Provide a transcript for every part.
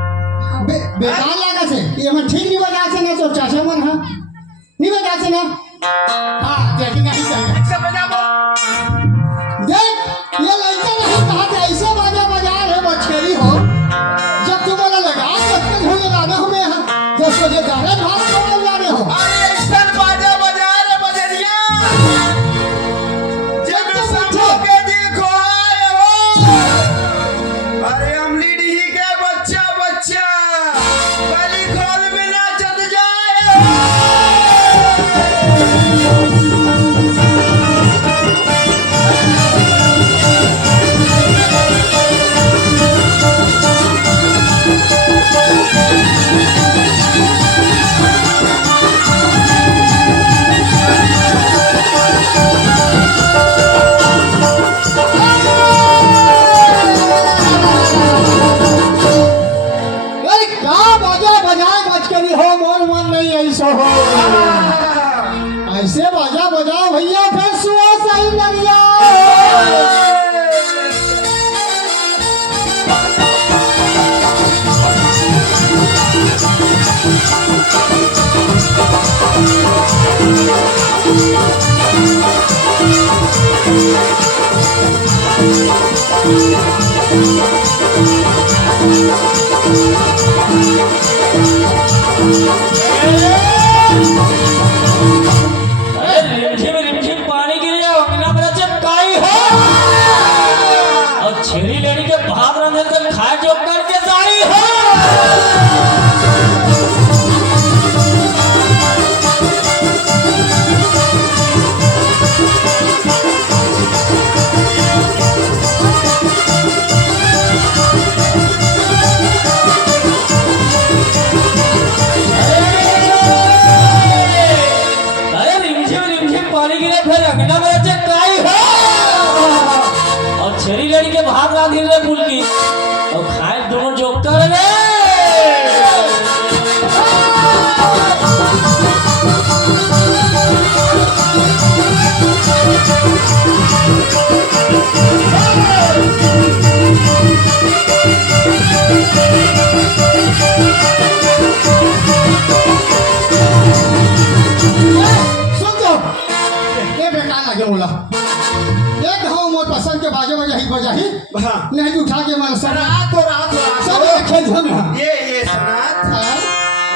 बेकार लगा से ये मन ठीक नहीं बजा से ना तो चाचा मन हां नहीं बजा से ना हां जल्दी नहीं चाहिए अच्छा बजा वो देख ये लड़का नहीं कहा था ऐसे बाजा बजा रहे बछेरी हो जब तुम्हारा लगा सकते होने लगा हमें 10 बजे गाना भाग कौन ला रहे हो अरे ऐसा बाजा बजा रे बजरिया जब समझो के देखो आए हो अरे अमली डी के बच्चा बच्चा गली खोल में नाचत जाए ऐसे बाजा बजाओ भैया फिर सुआ सही लगिया छेरी लेनी के भात रंधे तक खाए जो करके जाई हो अरे रिमझिम पानी गिरे फिर अंगना में चकाई हो छेरी लड़ी के भात रांधी रे फूल की और खाए दोनों जोकर रे सुन तो ये बेकार लगे बोला एक हो मोर पसंद के बाजे बजाही हां नहीं उठा के मन सब रात सब खेल हम ये सनात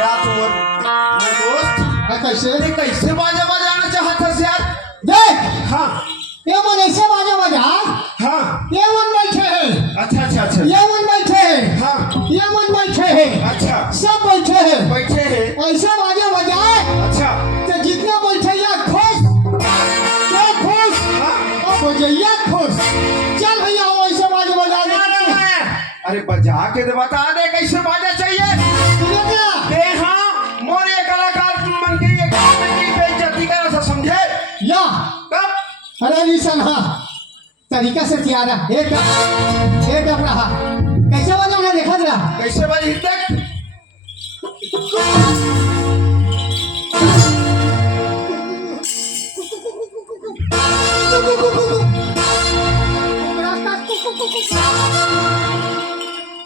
रात और दोस्त कैसे कैसे बाजा बजाना चाहता है यार देख हाँ ये मन ऐसे बाजा बजा हाँ ये मन बैठे हैं अच्छा अच्छा अच्छा ये मन बैठे हैं हाँ ये मन बैठे हैं अच्छा सब बैठे हैं बैठे हैं ऐसा बाजा बजाए अच्छा तो जितना बैठे या खुश क्या खुश हाँ और बजैया खुश चल भैया वो ऐसे बाजा बजा दे अरे बजा के तो बता दे कैसे बाजा चाहिए तुझे क्या दे हाँ मोरे कलाकार मन की एक बेइज्जती करा सा समझे या कब अरे निशन हाँ तरीका से तैयार है एक रहा कैसे बजाना देखा जरा कैसे बजी तक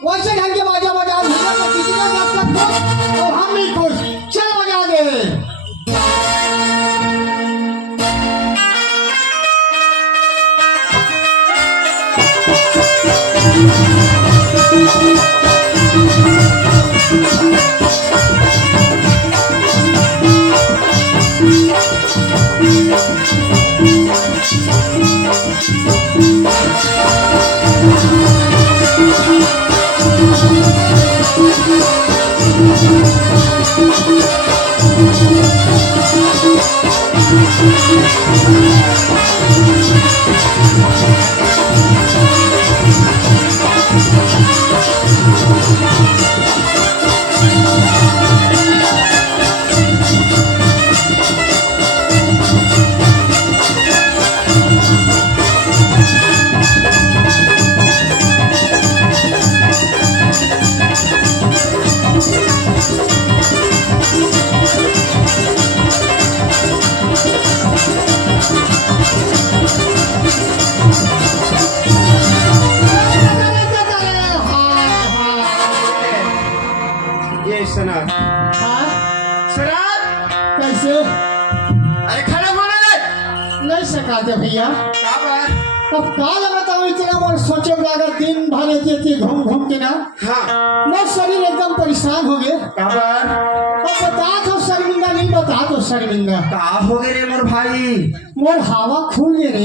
वैसे ढंग के बाजा बजा कितने और हम नहीं खुश चल बजा दे ये सनत हाँ सनत कैसे अरे खड़ा होने दे नहीं सकाते भैया। क्या बात अब काल बताओ इतना मोर सोचे अगर दिन भर ऐसे घूम घूम के ना हाँ मोर शरीर एकदम परेशान हो गए। क्या बात अब बता तो शर्मिंदा नहीं बता तो शर्मिंदा का हो गए रे मोर भाई मोर हवा खुल गए रे।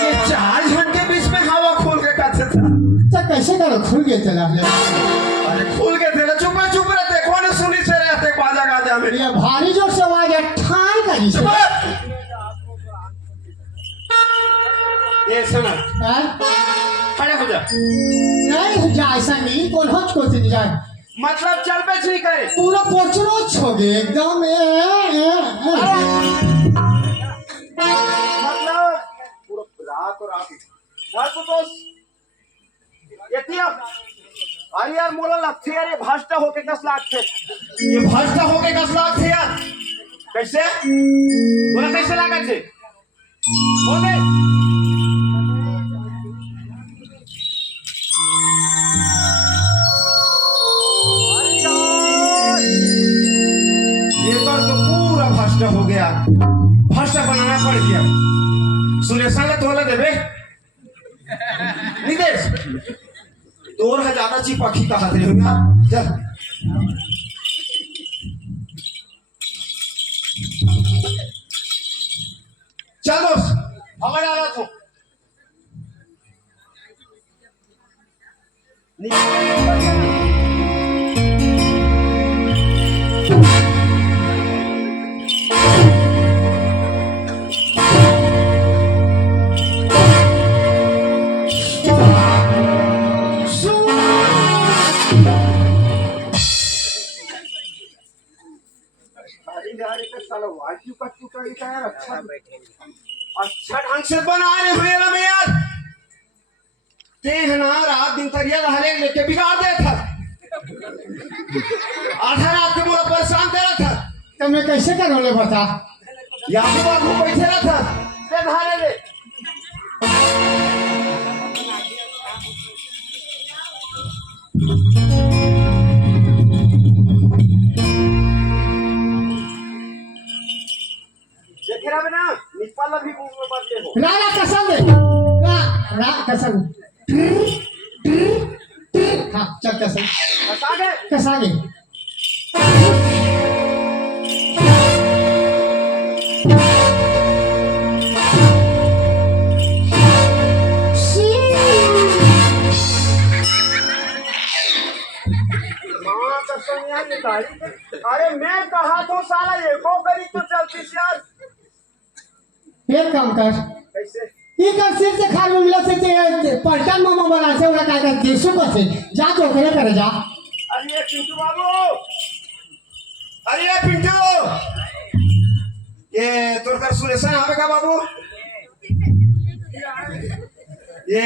ये 4 घंटे के बीच में हवा खोल के काथे था तो कैसे करो खुल गए चला अरे खोल के थे चुप रहते कौन सुनी से रहते बाजा गाजा में ये भारी जोर से आवाज है ठाई करी से। ये सुना हाँ? खड़े हो जा नहीं जा ऐसा नहीं कौन होच को नहीं जाए मतलब चल पे नहीं करे पूरा पोचनो छोगे एकदम मतलब पूरा रात और रात तो येतिया अरे यार मोला लगते यार ये भाष्टा होके 10 लाख थे ये भाष्टा होके 10 लाख थे यार कैसे बोला कैसे लगा थे हो गए अरे यार ये कर तो पूरा भाष्टा हो गया भाषा बनाना पड़ गया सुलेशन ले तोला देवे निदेश तोर है ज्यादा ची पक्षी का हाथ हो गया चल चल दोस्त हमारे आ रहा था अच्छा ढंग से बना रहे हुए ना मैं यार ते है ना रात दिन तरिया रहने लेके बिगाड़ दे था आधा रात के पूरा परेशान दे रहा था तो मैं कैसे करोगे बता यहाँ बाबू बैठे रहा था ते धारे ले देखे रहा ना निष्पाल भी घूमने पाते हो राणा कसम दे रा कसम हाँ चल कसम बता गए कसा गए अरे मैं कहा तो साला एको करी तो चलती यार एक काम कर कैसे ये कर सिर से खाल में मिला से पलटन मामा बना से उड़ा का देशों को से जा तो करे करे जा अरे ये पिंटू बाबू अरे ये पिंटू ये तोर कर सुलेशन आवे का बाबू ये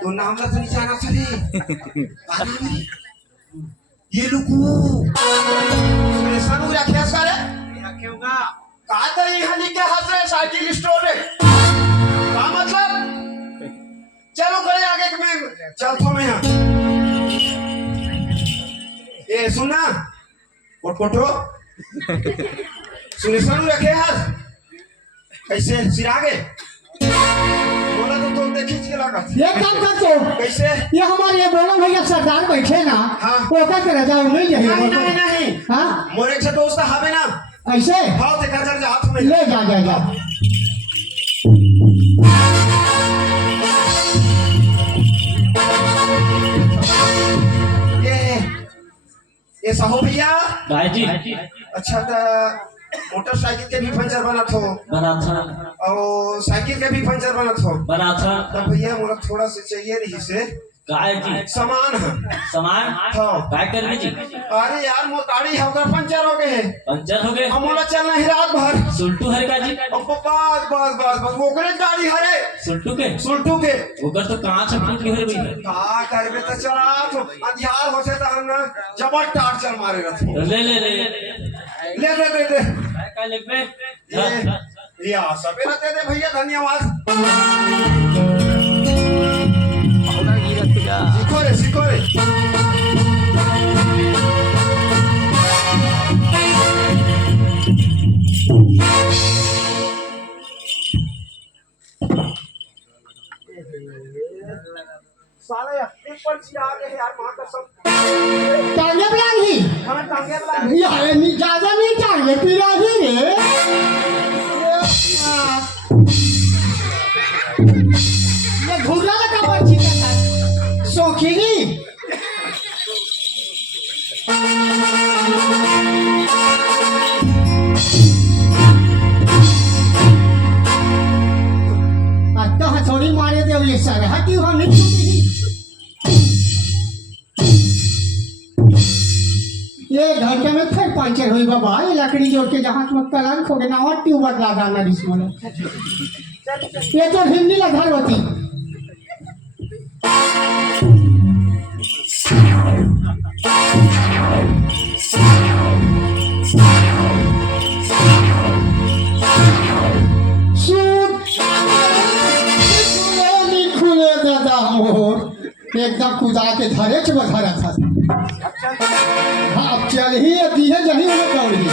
तो नाम ला सुनी जाना चली ये लुकू सुलेशन उरा खेस करे रखेगा का तो यहाँ लिखे हंस रहे साइकिल स्टोर है का मतलब चलो करे आगे कि मैं चलता हूँ यहाँ ये सुनना पोटो सुलेशन रखे हाथ कैसे सिरागे बोला तो तुम खींच के लगा ये काम कर तो कैसे ये हमारे ये बोलो भैया सरदार बैठे ना हाँ। वो का करे जाओ नहीं नहीं जाइए नहीं नहीं हाँ मोरे से दोस्त हवे ना ऐसे हाँ देखा जर हाथ में ले जा जा जा ये साहू भैया भाई जी अच्छा तो मोटरसाइकिल के भी पंचर बना थो बना था और साइकिल के भी पंचर बना थो बना था तो भैया मुझे थोड़ा सा चाहिए रही से काय जी सामान है सामान हाँ। काय कर जी अरे यार मोर गाड़ी है उधर पंचर हो गए पंचर हो गए हम मोला चलना है रात भर सुल्टू है का जी अब बस बस बस बस ओकरे गाड़ी हरे सुल्टू के सुल्टू के ओकर तो कांच फूट गए भैया का करबे तो चला तो अंधियार होते तो हम जबर टार्चर मारे रहते ले ले ले ले दे दे दे काय लगबे ये या सवेरा दे दे भैया धन्यवाद सीखो रे साले एक पर्ची आ गए यार मां कसम टांगे बलाही हमें टांगे वाला यार नहीं ज्यादा नहीं टांगे पीला ही रे ये घुरा लगा पर्ची का सोखीनी आता हथौड़ी मारे दे ये सर हटी हो नहीं छूटी ये घंटे में फिर पंचर हुई बाबा ये लकड़ी जोड़ के जहाँ तुम कलान खोगे ना और ट्यूबर लगा ना इसमें ये तो हिंदी लगा होती खुले दादा एकदम कुदा के धरे च बधारा था हाँ अब चल ही दी है जही में दौड़ ही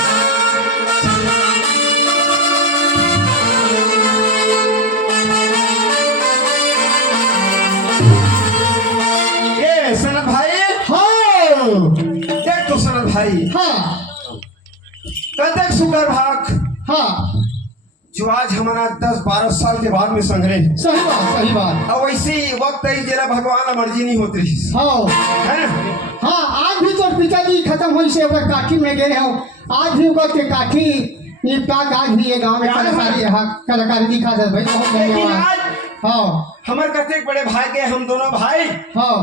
ये सनत भाई हाँ देख तो सनत भाई हाँ कतक सुगर भाग हाँ जो आज हमारा 10-12 साल के बाद में संग्रह सही बात अब वैसे वक्त आई जरा भगवान का मर्जी नहीं होती हाँ है ना हाँ आज भी तो पिताजी खत्म हुई से अगर काठी में गए हो आज भी उगर के काठी निपटा आज भी ये गांव में कलाकारी कलाकारी दिखा दे भाई बहुत लेकिन धन्यवाद आज हाँ हमारे कतेक बड़े भाई के हम दोनों भाई हाँ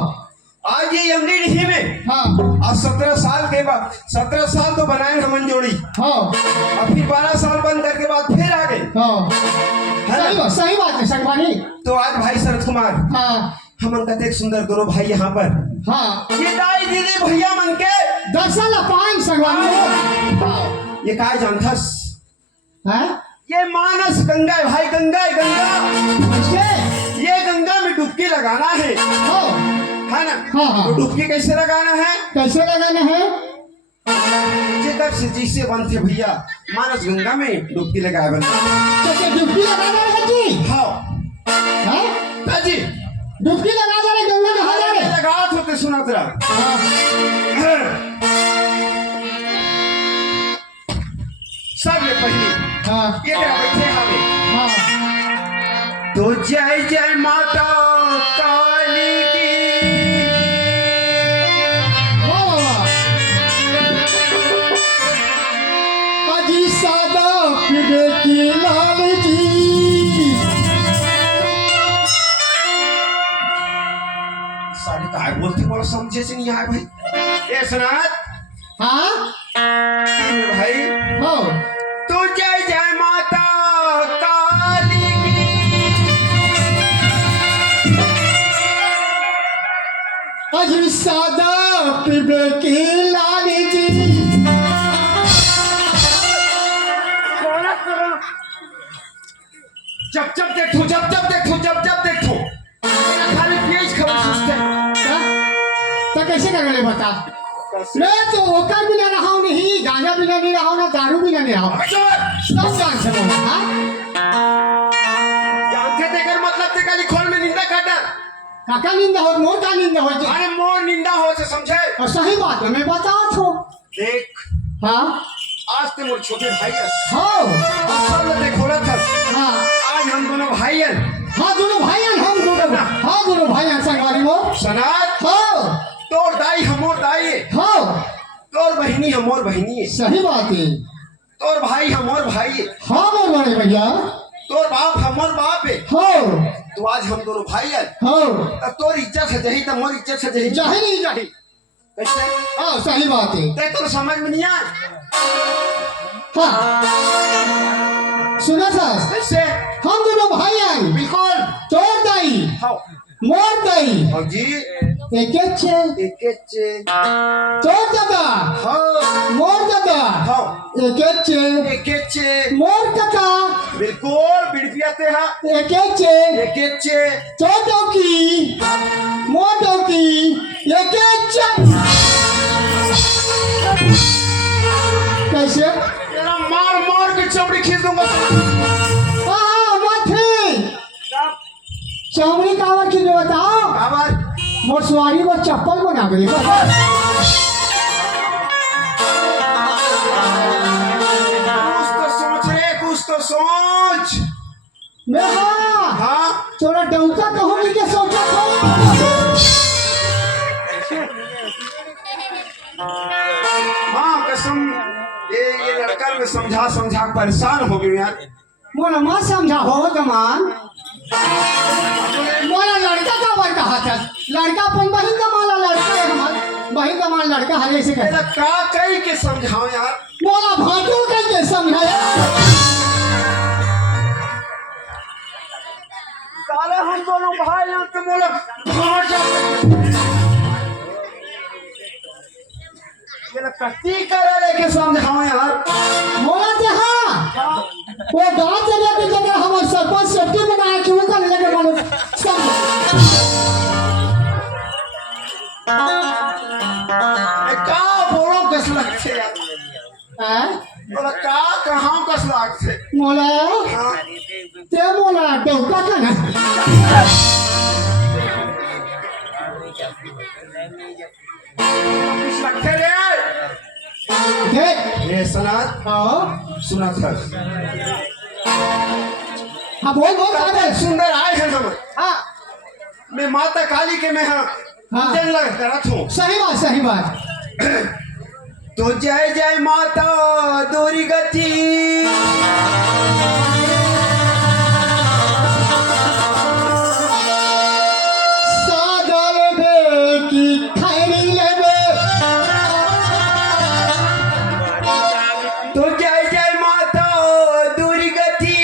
आज ये अमरीडी में हाँ आज 17 साल के बाद 17 साल तो बनाए हमन जोड़ी हाँ और फिर 12 साल बंद करके बाद फिर आ गए हाँ सही बात है संगवानी तो आज भाई शरद कुमार हाँ हमन कतेक सुंदर दोनों भाई यहाँ पर हाँ ये दाई दीदी भैया मन के दर्शन अपान संगवानी ये काय जानथस है ये मानस गंगा है भाई गंगा है गंगा कैसे ये गंगा में डुबकी लगाना है हाँ है ना हाँ। तो डुबकी कैसे लगाना है कैसे लगाना है जिधर से जिसे बनते भैया मानस गंगा में डुबकी लगाए बनते कैसे डुबकी लगाना है जी हाँ हैं जी डुबकी लगा जा रहे गंगा नहा जा रहे लगा होते सुना तेरा सबले पहले हाँ ये तेरा बैठे हमें हाँ तो जय जय माता काली की अजी सादा पिगे की लाल जी सारे काय बोलते बोल समझे से नहीं आए भाई ये सनात हाँ भाई हो तो जय जय माता काली की अजी सादा पिगे की लाल जी जब देखो खाली पेज खबर सुनते तो कैसे करने बता मैं तो ओकर बिना रहा हूँ नहीं गांजा बिना नहीं रहा हूँ ना दारू बिना नहीं रहा हूँ सब जान से बोला हाँ जानते देकर मतलब ते खाली खोल में निंदा काटा काका निंदा हो मोर का निंदा हो जी अरे मोर निंदा हो से समझे और सही बात है मैं बता छो देख हाँ आज ते मोर छोटे भाई है हाँ सब लोग देखो रहा था हाँ आज हम दोनों भाई हैं हाँ दोनों भाई हैं हम दोनों हाँ दोनों भाई हैं संगारी वो सनात हाँ तोर दाई हमोर दाई हाँ तोर बहनी हमोर बहनी है सही बात है तोर भाई हमोर भाई है हाँ मोर बड़े भैया तोर बाप हमोर बाप है हाँ तो आज हम दोनों भाई हैं हाँ तब तोर इज्जत से जही तब मोर इज्जत से जही जाहिर नहीं जाहिर कैसे हाँ सही बात है ते तो समझ में नहीं आए हाँ सुना सास कैसे हम दोनों भाई हैं बिल्कुल तोर दाई हाँ मोर दाई हाँ जी एक छे एकेचे तोर दादा हाँ मोर दादा हाँ एक छे एकेचे मोर काका बिल्कुल बिड़पिया ते हा एक छे एकेचे तोर डौकी मोर डौकी एक छे कैसे तेरा मार मार के चमड़ी खींच दूंगा हाँ मत चमड़ी कावर की बताओ आवाज मोर सवारी वो चप्पल बना गई कुछ तो सोच रे कुछ तो सोच मैं हाँ हाँ थोड़ा डौका कहूँगी के सोचा था हाँ कसम ये लड़का में समझा समझा परेशान हो गई यार मोला मत समझा हो दमान मोला लड़का का वर कहा था लड़का अपन बहिन दमाला लड़का है हमार बहिन दमान लड़का हरे से तेरा कहता का कई के समझाओ यार मोला भाटू के समझाया साले हम दोनों भाई हैं तो बोला कहाँ जाते ये कत्ती करे लेके समझाओ यार मोला जहाँ वो गांव से लेके जगह हमारे सरपंच सेफ्टी बनाया कि वो करने लगे मानो सब का बोलो कस लग से यार हैं बोला का कहाँ कस लग से मोला हाँ ते मोला डौका का ना कुछ लगते रे देख ये सनात हाँ सुना था हाँ बोल काफी सुंदर आए हैं हम हाँ मैं माता काली के में हाँ हाँ। पूजन लग करत हूँ सही बात तो जय जय माता दोरी गति सागल में की खैरी लेबे तो जय जय माता दोरी गति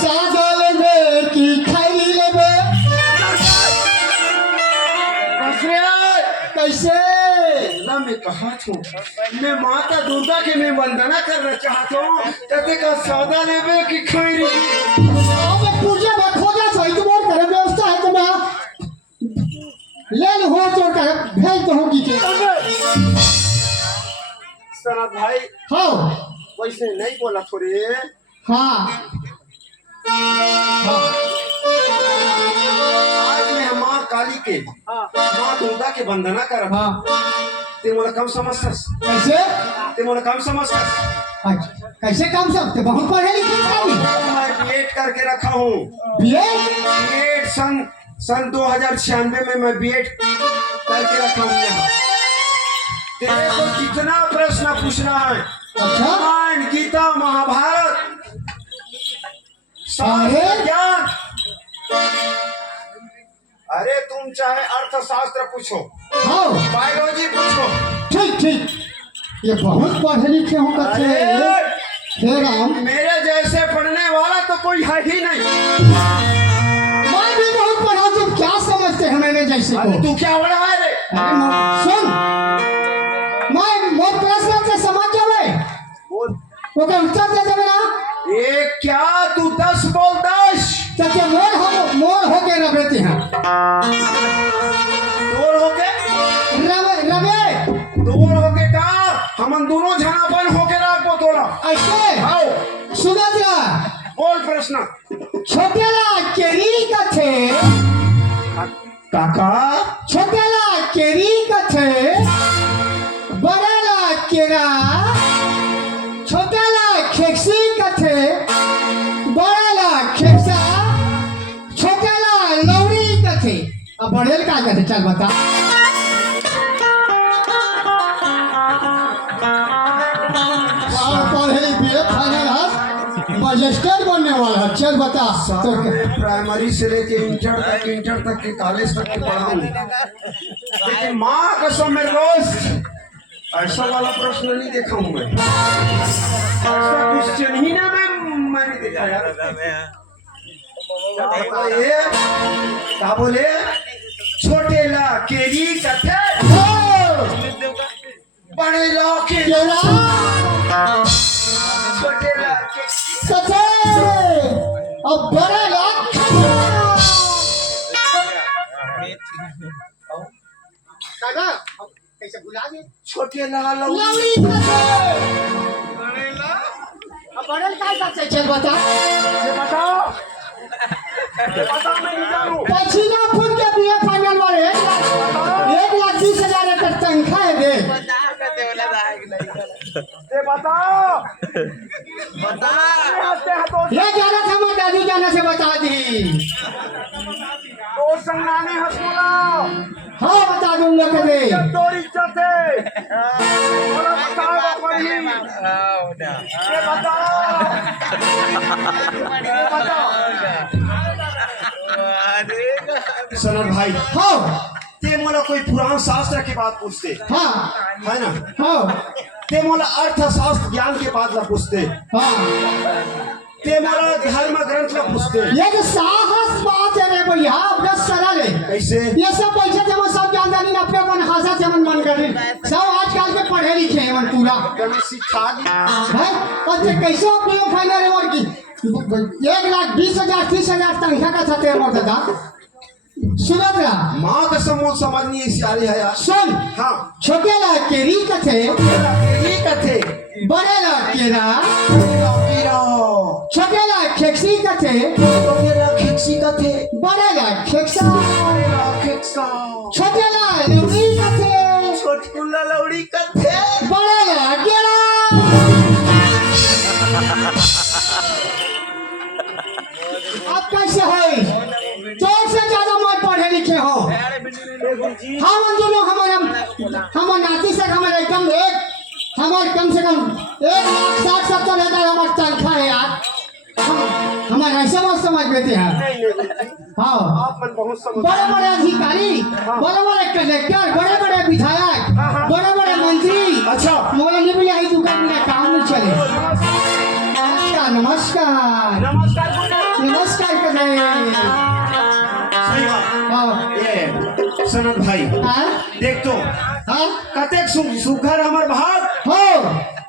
सागल में की खैरी लेबे कैसे ना मैं कहा हूँ मैं माता दुर्गा के मैं वंदना करना चाहता हूँ तथे का सौदा लेवे की खैरी अब पूजा में खोजा सही तो बोल कर व्यवस्था है तो मैं ले लो हो तो कर भेज तो होगी के सनात भाई हाँ वैसे नहीं बोला थोड़ी हाँ आज मैं माँ काली के माँ दुर्गा के वंदना कर हाँ ते मोला कम समझतस कैसे ते मोला कम समझतस अच्छा कैसे काम सकते बहुत पढ़े लिखे नहीं मैं बीएड करके रखा हूँ बीए बीएड सन 2096 में मैं बीएड करके रखा हूँ यहाँ तेरे को कितना प्रश्न पूछना है अच्छा रामायण गीता महाभारत अरे! शास्त्र ज्ञान अरे तुम चाहे अर्थशास्त्र पूछो हाँ बायोलॉजी पूछो ठीक ये बहुत पढ़े लिखे हो बच्चे अरे! हे राम मेरे जैसे पढ़ने वाला तो कोई है ही नहीं मैं भी बहुत पढ़ा तुम क्या समझते हैं मेरे जैसे अरे को तू क्या बड़ा है रे अरे सुन मैं मोर प्रश्न से समझ जावे बोल वो का उत्तर दे देवे ना ये क्या तू 10 बोल 10 सच्चे मोर हो के रबेते हैं दूर हो के रबे दूर हो के का हम दोनों झनापन हो के राखो तोरा ऐसे आओ सुना जा बोल प्रश्न छोटेला केरी कथे काका छोटेला केरी कथे अब बढ़ेल का कहते चल बता। और पढ़ेली बीए फाइनल है, मजिस्ट्रेट बनने वाला है, चल बता। तो प्राइमरी से लेके इंटर तक के कॉलेज तक के पढ़ा हूँ, लेकिन माँ कसम में रोज ऐसा वाला प्रश्न नहीं देखा हूँ मैं। ऐसा क्वेश्चन ही ना मैंने देखा यार। क्या बोले? छोटे ला केरी कथे, बड़े ला के छोटे ला कथे, अब बड़े लोग काका कैसे भुला गए? छोटे ला लवली कथे, अब बड़े का कहते चल बता। बताओ मैं नहीं जानू। पसीना फूट के बीए फाइनल वाले 1,20,000 एकड़ तनख्वाह है दे। बताओ ये जाना था मैं दादी जाना से बता दी। तो संगाने हंसूला हाँ बता दूंगा कदे। तो इज्जत है। बोला बताओ पढ़ी। ये बताओ सनत भाई, हाँ ते मोला कोई पुराण शास्त्र की बात पूछते हाँ है ना? हाँ ते मोला अर्थशास्त्र ज्ञान के बात ला पूछते, हाँ ते मोला धर्म ग्रंथ ला पूछते। ये जो साहस बात है रे भैया, अपना सरल है। कैसे? ये सब पैसे जमा सब जानदारी ना अपने अपन हासा से मन करे सब आजकल के पढ़े लिखे हैं मन पूरा कभी सिखा दी है। और ये कैसे अपने फाइनल और की 1,20,000 30,000 तनख्वाह का साथ है मोर दादा। सुनत रहा माँ का समझ समझनी ऐसी आ रही है यार। सुन हाँ, छोटे ला केरी कथे, केरी कथे, बड़े ला केरा, कीरा, छोटे ला खेक्सी कथे, छोटे ला खिक्सी कथे, बड़े ला खेक्सा, बड़े ला खिक्सा, छोटे ला लौड़ी कथे, छोटू ला लौड़ी कथे, बड़े ला केरा। अब कैसे है? चोर से ज्यादा मैं पढ़े लिखे हो। हम दोनों हमारे नाती से हमारे एकदम एक हमारे कम से कम 1,60,70,000 हमारे तनख्वाह है यार। हमारे ऐसे मत समझ लेते हैं। हाँ आप मन बहुत समझ। बड़े बड़े अधिकारी, बड़े बड़े कलेक्टर, बड़े बड़े विधायक, बड़े बड़े मंत्री, अच्छा मोला नहीं मिला ही दुकान में काम नहीं चले। नमस्कार नमस्कार नमस्कार नमस्कार करें। सही बात। हाँ ये सनत भाई, हाँ देख तो हाँ कतेक सुघर हमार भाग हो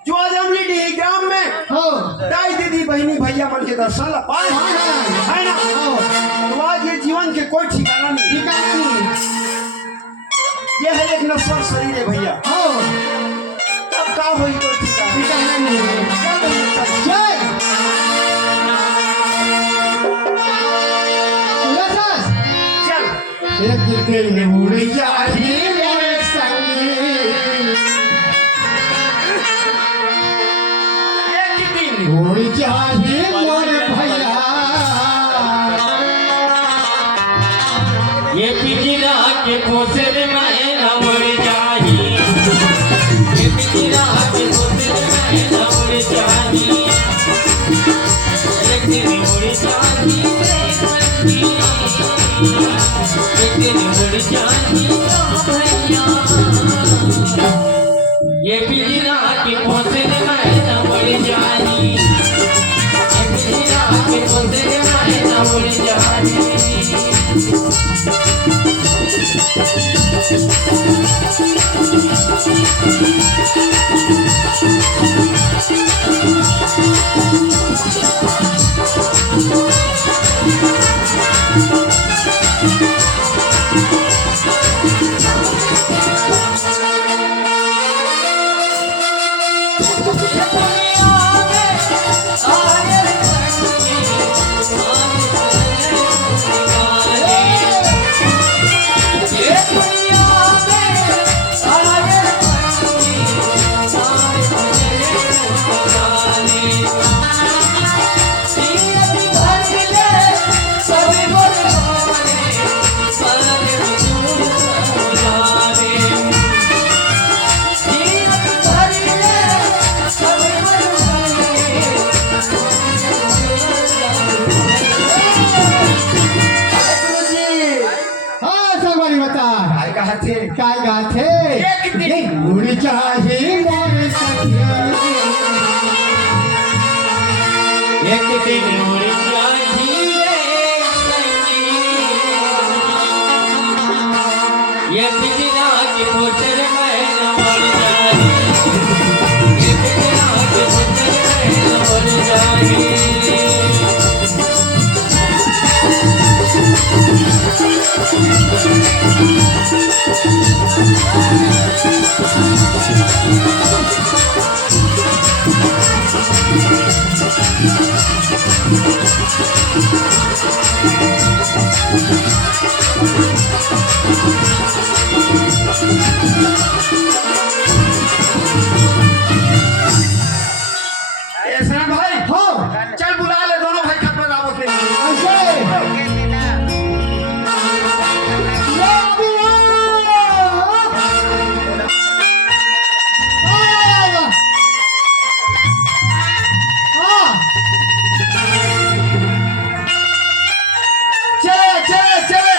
जो आज हम लीडी ग्राम में हो दाई दीदी बहनी भैया मन के दर्शन ला पाए है ना? तो आज ये जीवन के कोई ठिकाना नहीं, ठिकाना नहीं ये है एक नश्वर शरीर है भैया। हो तब का होई कोई ठिकाना ठिकाना नहीं। क्या बोलते हैं? जय सुरसास चल एक दिन उड़ जाही मेरे संगी, एक दिन उड़ जाही मोर भैया। ये पिंजरा के पोसे में मैं न उड़ जाही, ये पिंजरा के पोसे में मैं न उड़ जाही, एक दिन उड़ जाही एक दिन उड़ जाही भैया। ये पिंजरा के पोसे में मैं न उड़ जाही, ये पिंजरा के पोसे में मैं न उड़ जाही। गाथे काय गाथे एक दिन उड़ चाहे मोर सखिया एक दिन उड़ जाही रे सैया, एक दिन आके पोचर में न मर जाही, एक दिन आके पोचर में न मर जाही। ऐसा भाई हो चल बुला ले दोनों भाई खत बताओ के ऐसे ये अभी आएगा हाँ चले चले चले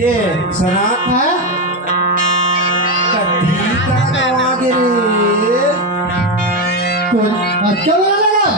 ये सना है कभी का आगे रे कौन अच्छा बोला लगा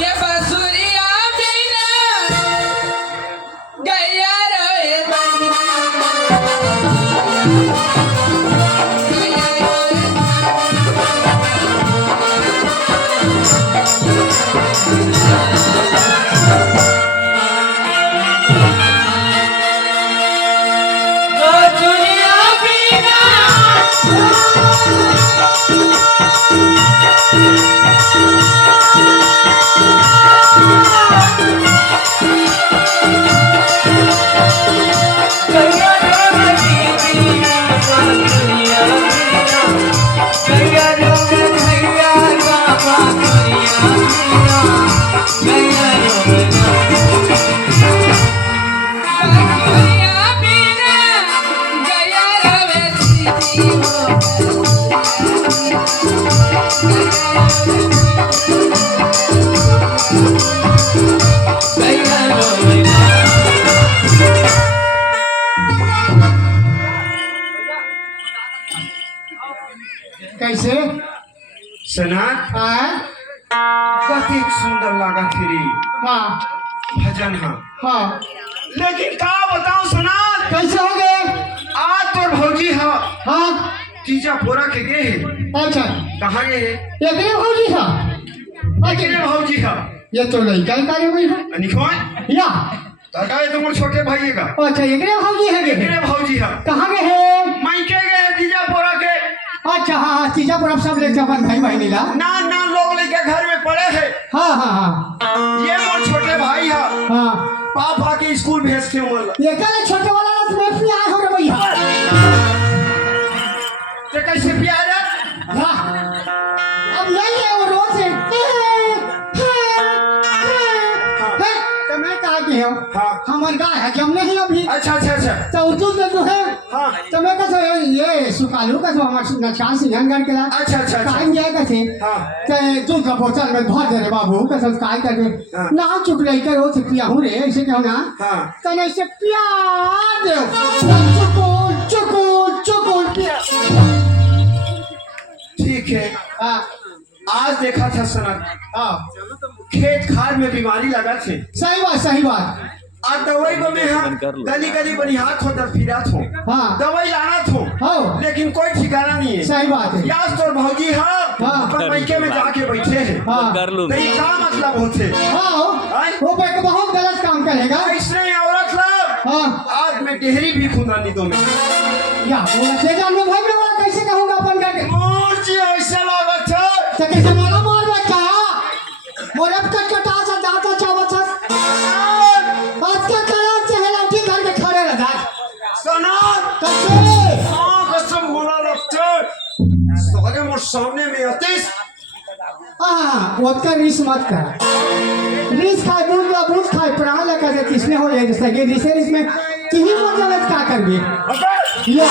ये बसुरिया बिना गैया रे बसुरिया बिना गैया रोगी बिना बसुरिया बिना गैया रोगी भैया बाबा बसुरिया बिना गैया रोगी बसुरिया बिना गैया रे सीधी हो गैया रोगी कैसे सना हाँ कति सुंदर लगा फिरी हाँ भजन हाँ हाँ लेकिन का बताऊं सना कैसे हो गए आज तो भौजी हाँ हाँ तीजा पोरा के गए हैं अच्छा कहाँ गए हैं एकरे भौजी था लेकिन भौजी हाँ ये तो लड़का ही कार्य हुई है निकोन या दादा ये तुम्हारे छोटे भाई का अच्छा ये क्या भाजी है ये मेरे भाऊजी है कहाँ के है मायके गए जीजापुरा के अच्छा हाँ सीजापुर अब सब लेके अपन भाई बहनी ला ना लोग लेके घर में पड़े हैं हाँ हाँ हाँ ये मोर छोटे भाई है हाँ पापा के स्कूल भेजते हो मतलब ये कल छोटे वाला रस में भी आए हो रे भैया ते कैसे प्यार है हाँ अब यही है वो रोज है तो मैं कहा कि हूँ हाँ हमारे गाय है जम नहीं अभी अच्छा तो उर्दू में जो है हाँ तो मैं कैसे ये सुकालू का जो हमारे नचान सिंहन कर के ला अच्छा काहे जाए कैसे हाँ ते जो का बोतल में भर दे रे बाबू कैसे काय हाँ। करके ना चुप ले कर वो पिया हूं रे ऐसे क्यों ना हाँ तने ऐसे प्यार दे चुकुल पिया ठीक है हां आज देखा था सनत हां खेत खार में बीमारी लगा थे सही बात आज दवाई को मैं हाँ गली बनी हाथ खोदर फिरा थो हाँ दवाई लाना थो हो लेकिन कोई ठिकाना नहीं है सही बात है यास तो भौजी हाँ हाँ। अपन मायके में जाके बैठे हैं हाँ तो ये क्या मतलब होते हाँ वो बेटा बहुत गलत काम करेगा ऐसे औरत लोग हाँ आज मैं डेहरी भी खुदा नहीं दो में या वो ले जान में भाई में वाला कैसे कहूंगा अपन का मूर्ति ऐसे लागत है तो कैसे मारा मार बच्चा मोरे कटकटा सा दाता चावत आज का करा चहला के घर में खड़े रह सनत कैसे हाँ कसम बोला लगते सारे मोर सामने में अतीस हाँ वो का रिस मत कर रिस खाए बूझ खाए प्राण लगा दे किसने हो जाए जैसे कि रिस में किही मतलब क्या कर भी या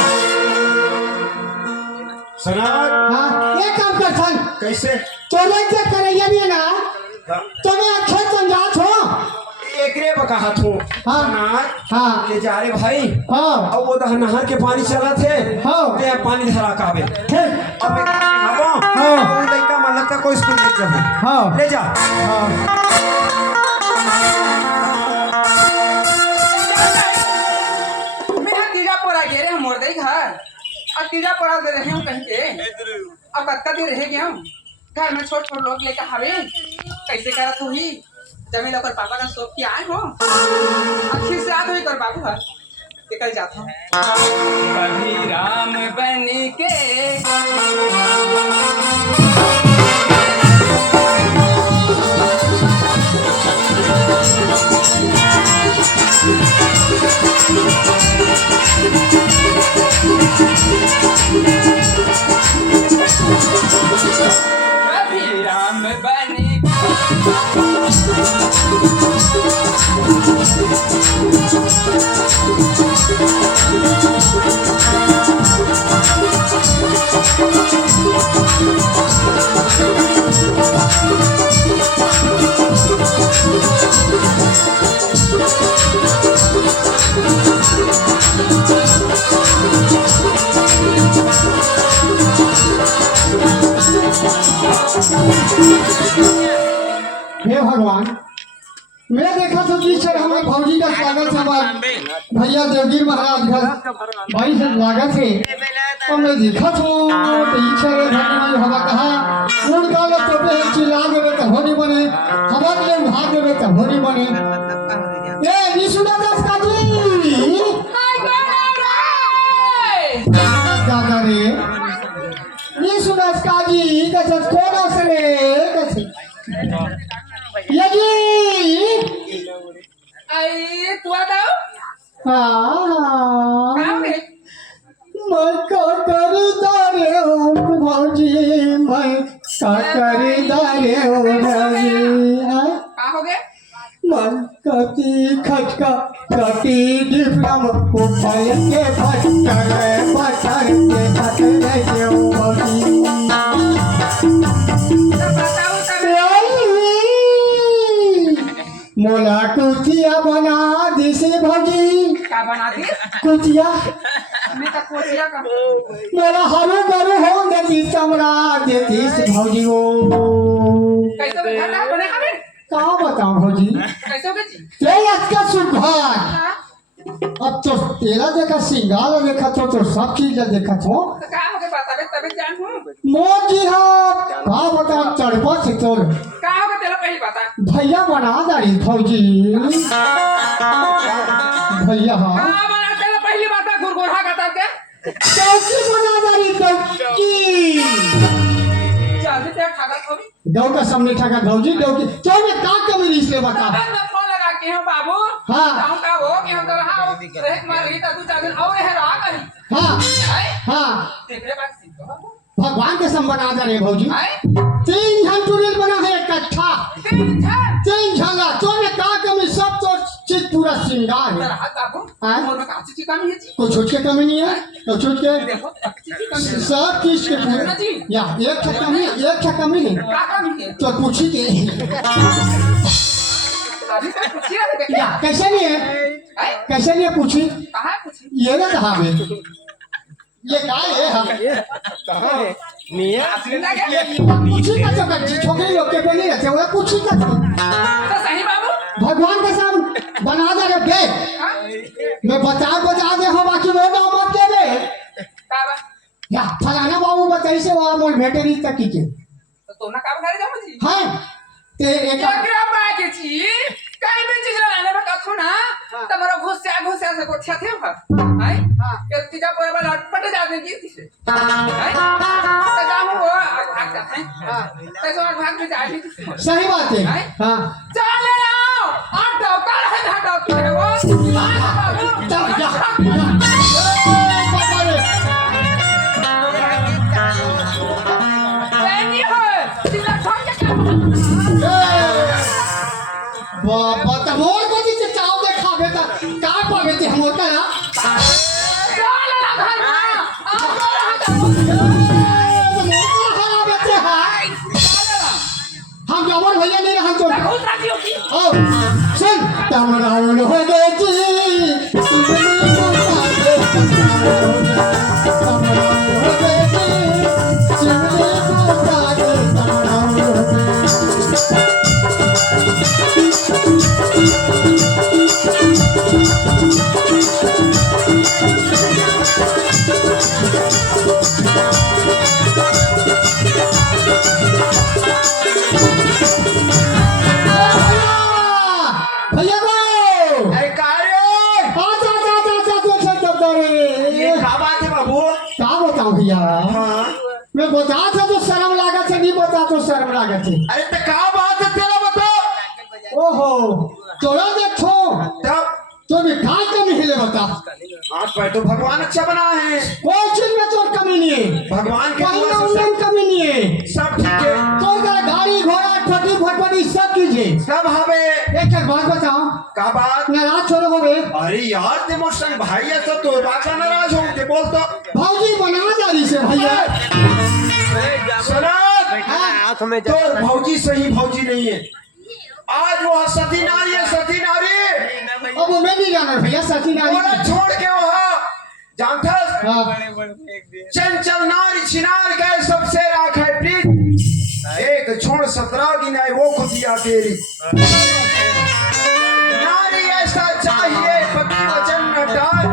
सनत हाँ ये काम कर सन कैसे तो लग करे ये नहीं ना तो मैं खेत संजात हो एकरे बका थो हाँ। सनत हाँ ले जा रे भाई हाँ अब वो तो नहर के पानी चला थे हाँ। ले पानी धरा काबे ठीक अब मैं हवा हाँ। वो लड़का मन लगता कोई स्कूल नहीं जाबो हाँ ले जा हाँ मेरा तीजा पोरा गे रे मोर दे घर अब तीजा पोरा दे रहे हूं कहीं के अब कत्ता दे रहे गया हूं घर में छोट लोग लेकर हवे कैसे करत हो ही जमीन ओकर पापा का शौक की आए हो आखिर से आत होई कर बाबू हर निकल जाता हूं कभी राम बन के कभी राम बन हे भगवान मैं देखा तो जी सर हमें भौजी का स्वागत है भैया देवगिर महाराज घर भाई से लागत है तो मैं देखा तो ईश्वर धन्यवाद हवा कहा गुण गालो तो पे चिल्ला देवे तो होनी बने हवा के भाग देवे तो होनी बने ए निशुदा दास का जी दादा रे निशुदा दास का जी कैसे कौन असरे कैसे यजी आई तू आ दाओ हाँ आओगे मैं का करी दारे हो भौजी मैं का करी दारे हो भौजी का हो गए मन कती खटका कती डिप्लम उपाय के भटकर के भटकर के भौजी तब बताओ तब मोला कुतिया बना दिसे भौजी का बना दी कुतिया मैं तो कोचिया का मेरा हरु गरु हो देती समरा देती से भौजी हो कैसे बैठा बने खावे कहाँ बताऊँ भौजी कैसे हो गई जी तेरे का सुखार हाँ, अब तो तेरा देखा सिंगार देखा तो सब चीज देखा तो तो का हो गए बतावे तबे जान हूं मोर जी हाँ कहाँ बताऊँ चढ़पा से तोड़ का हो गए तेरा पहली बता भैया बना दारी भौजी भैया हाँ हाँ बना चल पहली बता गुरगुरा का के चौकी बना दारी चौकी जल्दी से ठाकर थोड़ी दौ का सामने ठगा भौजी दौ की चल में का कमी इसलिए बता मैं फोन लगा के हूं बाबू हाँ। हम का हो कि हम तो रहा रहे मार रही तू चार दिन और है रहा कहीं हाँ है हाँ देख ले बात सीख बाबू भगवान के सम बना दे भौजी है 3 झन टूरिल बना है इकट्ठा तीन छह 3 झला तो में का कमी सब तो चीज पूरा श्रृंगार है रहा बाबू हाँ? और में काची की कमी है जी कोई छूट के कमी नहीं है तो छूट के देखो काची की कमी है सब चीज के ना जी। पूरे या एक ठा कमी नहीं का कमी है तो पूछी के अभी तक पूछी है देख या कैसे नहीं है है कैसे नहीं है पूछी कहां पूछी ये ना कहा में ये काय है हम असली ना क्या पूछी का तो कच्ची छोकरी लोग के बोली रहते वो पूछी का तो तो सही बाबू भगवान के सामने बना दे रे बे हाँ? मैं बता दे हो बाकी वो ना मत दे बे का बा या फलाना बाबू बताई से वो मोल भेटे नहीं तक के तो ना का करे जाऊ जी हां ते एक एकरा बाके छी कहीं भी चीज लाने में कथु ना तमरो घुस से को छथे है के तीजा पर वाला अटपट जाने की से है तो जामु वो भाग जाते हैं तो सो भाग में जाए थी सही बात है हैं? हां चल आओ आ डॉक्टर है ना डॉक्टर है वो तब जा बाबा रे नहीं है तीजा ठोक के बाबा तो मोर को जी चाव दे खाबे ता का पावे ते हम होता ना चल ना घर में आ हम जबर भैया नहीं हम छोड़ बहुत राजी होती ओ सुन तमराउन हो गए जी तमराउन हो गए जी तमराउन हो गए भैया को अरे कार्य ये का बात है बाबू का बताऊं भैया हाँ मैं बता था तो शर्म लागत है नहीं बता तो शर्म लागत है अरे तो का बात है तेरा बताओ ओहो तोड़ा देखो तब तो भी काय कमी हिले बता हाँ पर तो भगवान अच्छा बना है कोई चीज में तो कमी नहीं है भगवान के कहीं दुआ से में कमी नहीं है सब ठीक है तो इधर गाड़ी घोड़ा छोटी फटफटी सब चीज है सब हवे एक एक बात बताओ का बात नाराज छोड़ो हो गए अरे यार ते मोर संग भाई है तो बात का नाराज हो के बोल तो भौजी बना दारी से भैया सुना तो भौजी सही भौजी नहीं है आज वो सती नारी है सती नारी अब वो मैं नहीं जाना भैया सची नारी बोला छोड़ के वहाँ जानता हाँ चंचल नारी छिनार गए सबसे राख है प्रीत एक छोड़ 17 की नहीं वो खुदिया तेरी नारी ऐसा चाहिए पति वचन न डाल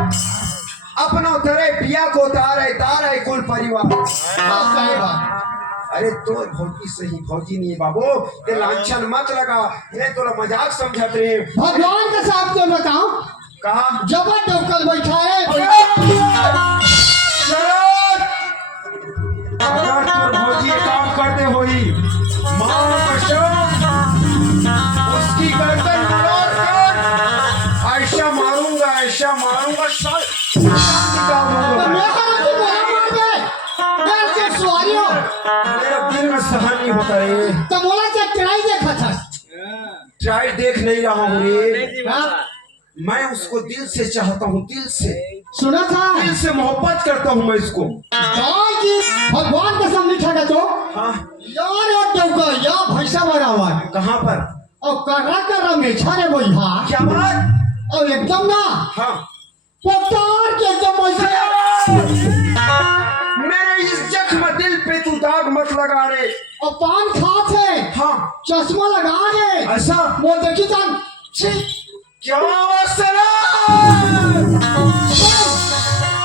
अपनों तरह पिया को तारे तारे कुल परिवार हाँ, सही बात अरे तो भौजी सही भौजी नहीं है बाबू ये लांछन मत लगा मैं तो मजाक समझत रे भगवान के साथ तो बताओ कहा जबर डोकल बैठा है शरद अगर तोर भौजी ये काम करते होई मां कसम उसकी गर्दन तोड़ कर ऐसा मारूंगा सर तो निकालूंगा मैं कहूं तू बोला मार दे मैं से सवारियों मेरा दिल में सहन नहीं होता रे तो बोला से चढ़ाई देखा था ट्राई देख नहीं रहा हूँ रे हाँ? मैं उसको दिल से चाहता हूँ दिल से सुना था दिल से मोहब्बत करता हूँ मैं इसको गाय की भगवान के सामने ठगा तो हाँ यार और डोका या भैसा भरा हुआ है कहाँ पर और कर में छाने वही हाँ क्या बात और एकदम ना हाँ पतार के एकदम वैसे मेरे इस जख्म दिल पे तू दाग मत लगा रे और पान खाते हाँ चश्मा लगा है ऐसा वो देखी जान छी क्या वसला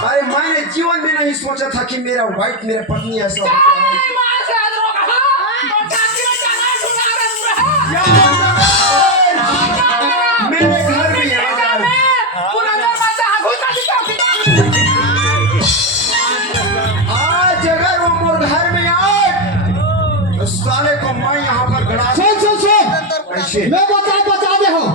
अरे मैंने जीवन में नहीं सोचा था कि मेरा वाइफ मेरा पत्नी ऐसा होता है मां से आदरो कहा और जाति में जाना सुना रहा या मेरे घर में आ आज अगर वो मोर घर में आए तो साले को मैं यहाँ पर गड़ा सुन ऐसे मैं बता दे हो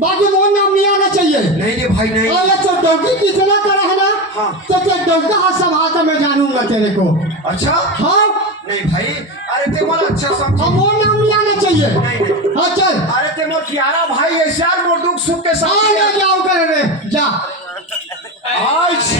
बाकी मोन नाम नहीं आना चाहिए नहीं भाई नहीं और ये तो डोगी कितना करा है ना हाँ। तो डोगा हाथ संभालता मैं जानूंगा तेरे को अच्छा हाँ नहीं भाई अरे ते मोर अच्छा समझ अब मोन नाम नहीं आना चाहिए नहीं। हाँ चल अरे ते मोर प्यारा भाई ऐसे यार मोर दुख सुख के हाँ साथ ले जाओ कर रे जा आज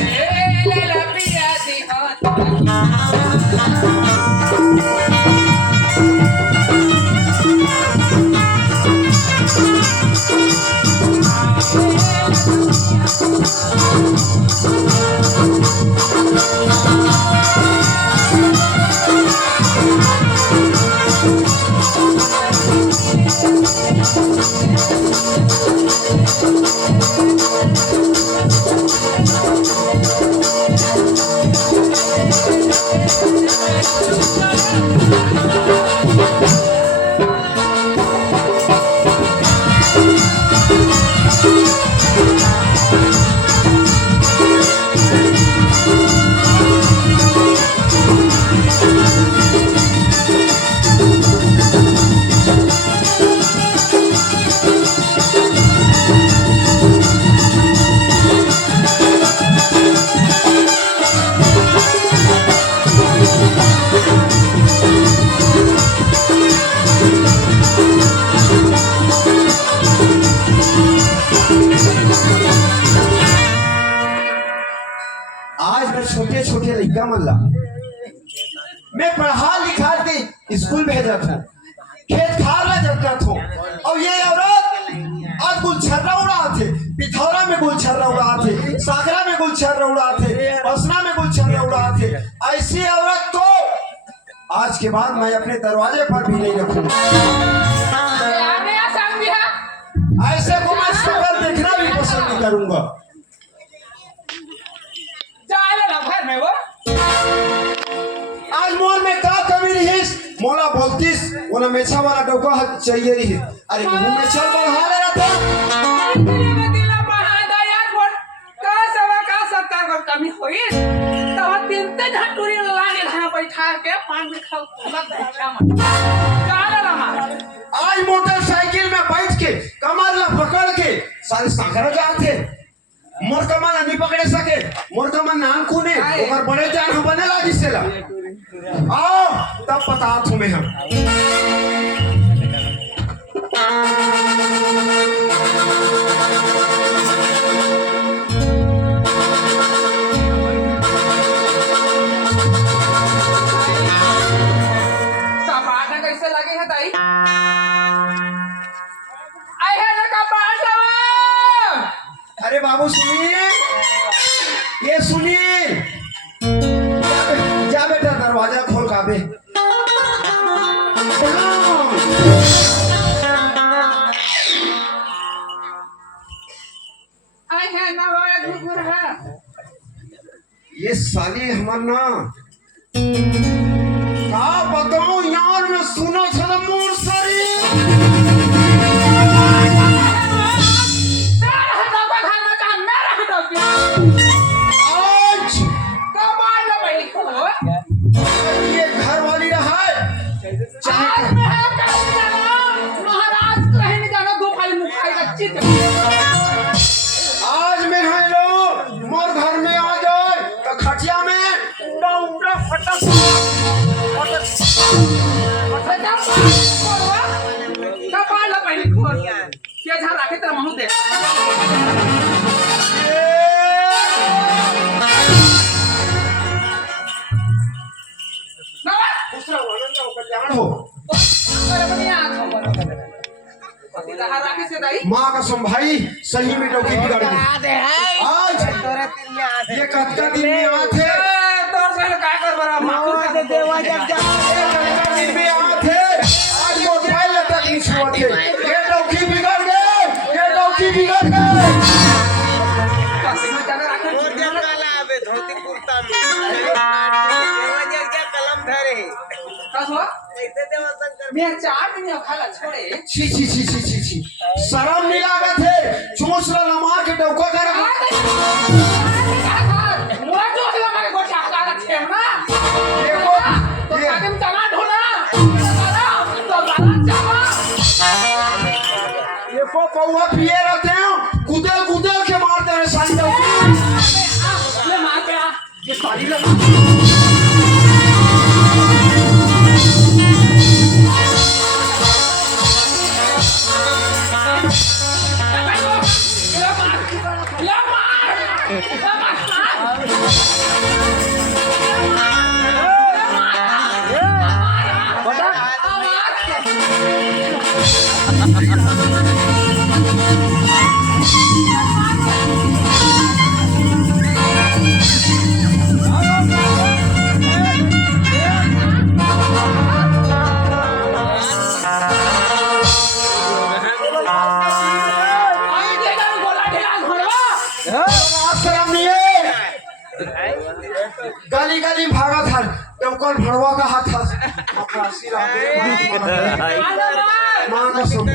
छोटे छोटे लड़का मन ला मैं पढ़ा लिखा के स्कूल भेजा था खेत खार ला जाता था और ये औरत आज गुलछर्रा उड़ा थे पिथौरा में गुलछर्रा उड़ा थे सागरा में गुलछर्रा उड़ा थे बसना में गुलछर्रा उड़ा थे ऐसी औरत तो आज के बाद मैं अपने दरवाजे पर भी नहीं रखूंगा ऐसे को मैं शक्ल देखना भी पसंद नहीं करूंगा आज मोर में का कमी रही मोला बोलतीस वो मेछा वाला डोका चाहिए रही अरे मुंह में चल बढ़ा ले रहा कमी हुई तो तीन तीन हटूरी लाने घर बैठा के पान में खाओ आज मोटरसाइकिल में बैठ के कमर ला पकड़ के सारे सागर जाते मोर कमर नहीं पकड़े सके मोर कमर नाम कोने ओकर बड़े जान हम बने लागी से ला आओ तब पता तुम्हें हम कैसे लगे है ताई आई है ना कपाट अरे बाबू सुनिए ये सुनिए जा बेटा दरवाजा खोल काबे आई है ना वो एक घुर है ये साली हमार ना का बताऊं यार मैं सुना था मोर सरी आज ये घर वाली रहा है चाहे महाराज कहीं नहीं जाना दो भाई मुखाई का चित आज में है लो मोर घर में आ जाए तो खटिया में डौरा फटा क्या झाल राखे तेरा महू दे दूसरा वालन का कल्याण हो माँ कसम भाई सही में डौकी बिगड़ गई आज ये कतका दिन में आते दिन में आते आज मोबाइल तक नहीं छुआते ये डौकी बिगड़ गए ये डौकी बिगड़ गए बस हुआ मैं 4 दिन खाला छोड़े छी छी छी छी छी छी शर्म नहीं लागत है चोंच ला लमा के डौका कर मुआ जो है हमारे गोठा हला छे ना देखो तो कादम चना ढोला तो बाला चावा ये को पौवा पिए रहते हैं कुदेल कुदेल के मारते हैं साली डौकी ले मार के ये साली लगा शर्म नहीं है गली गली भागा था डौकर भड़वा का हाथ था अपना सिरा मां का सुन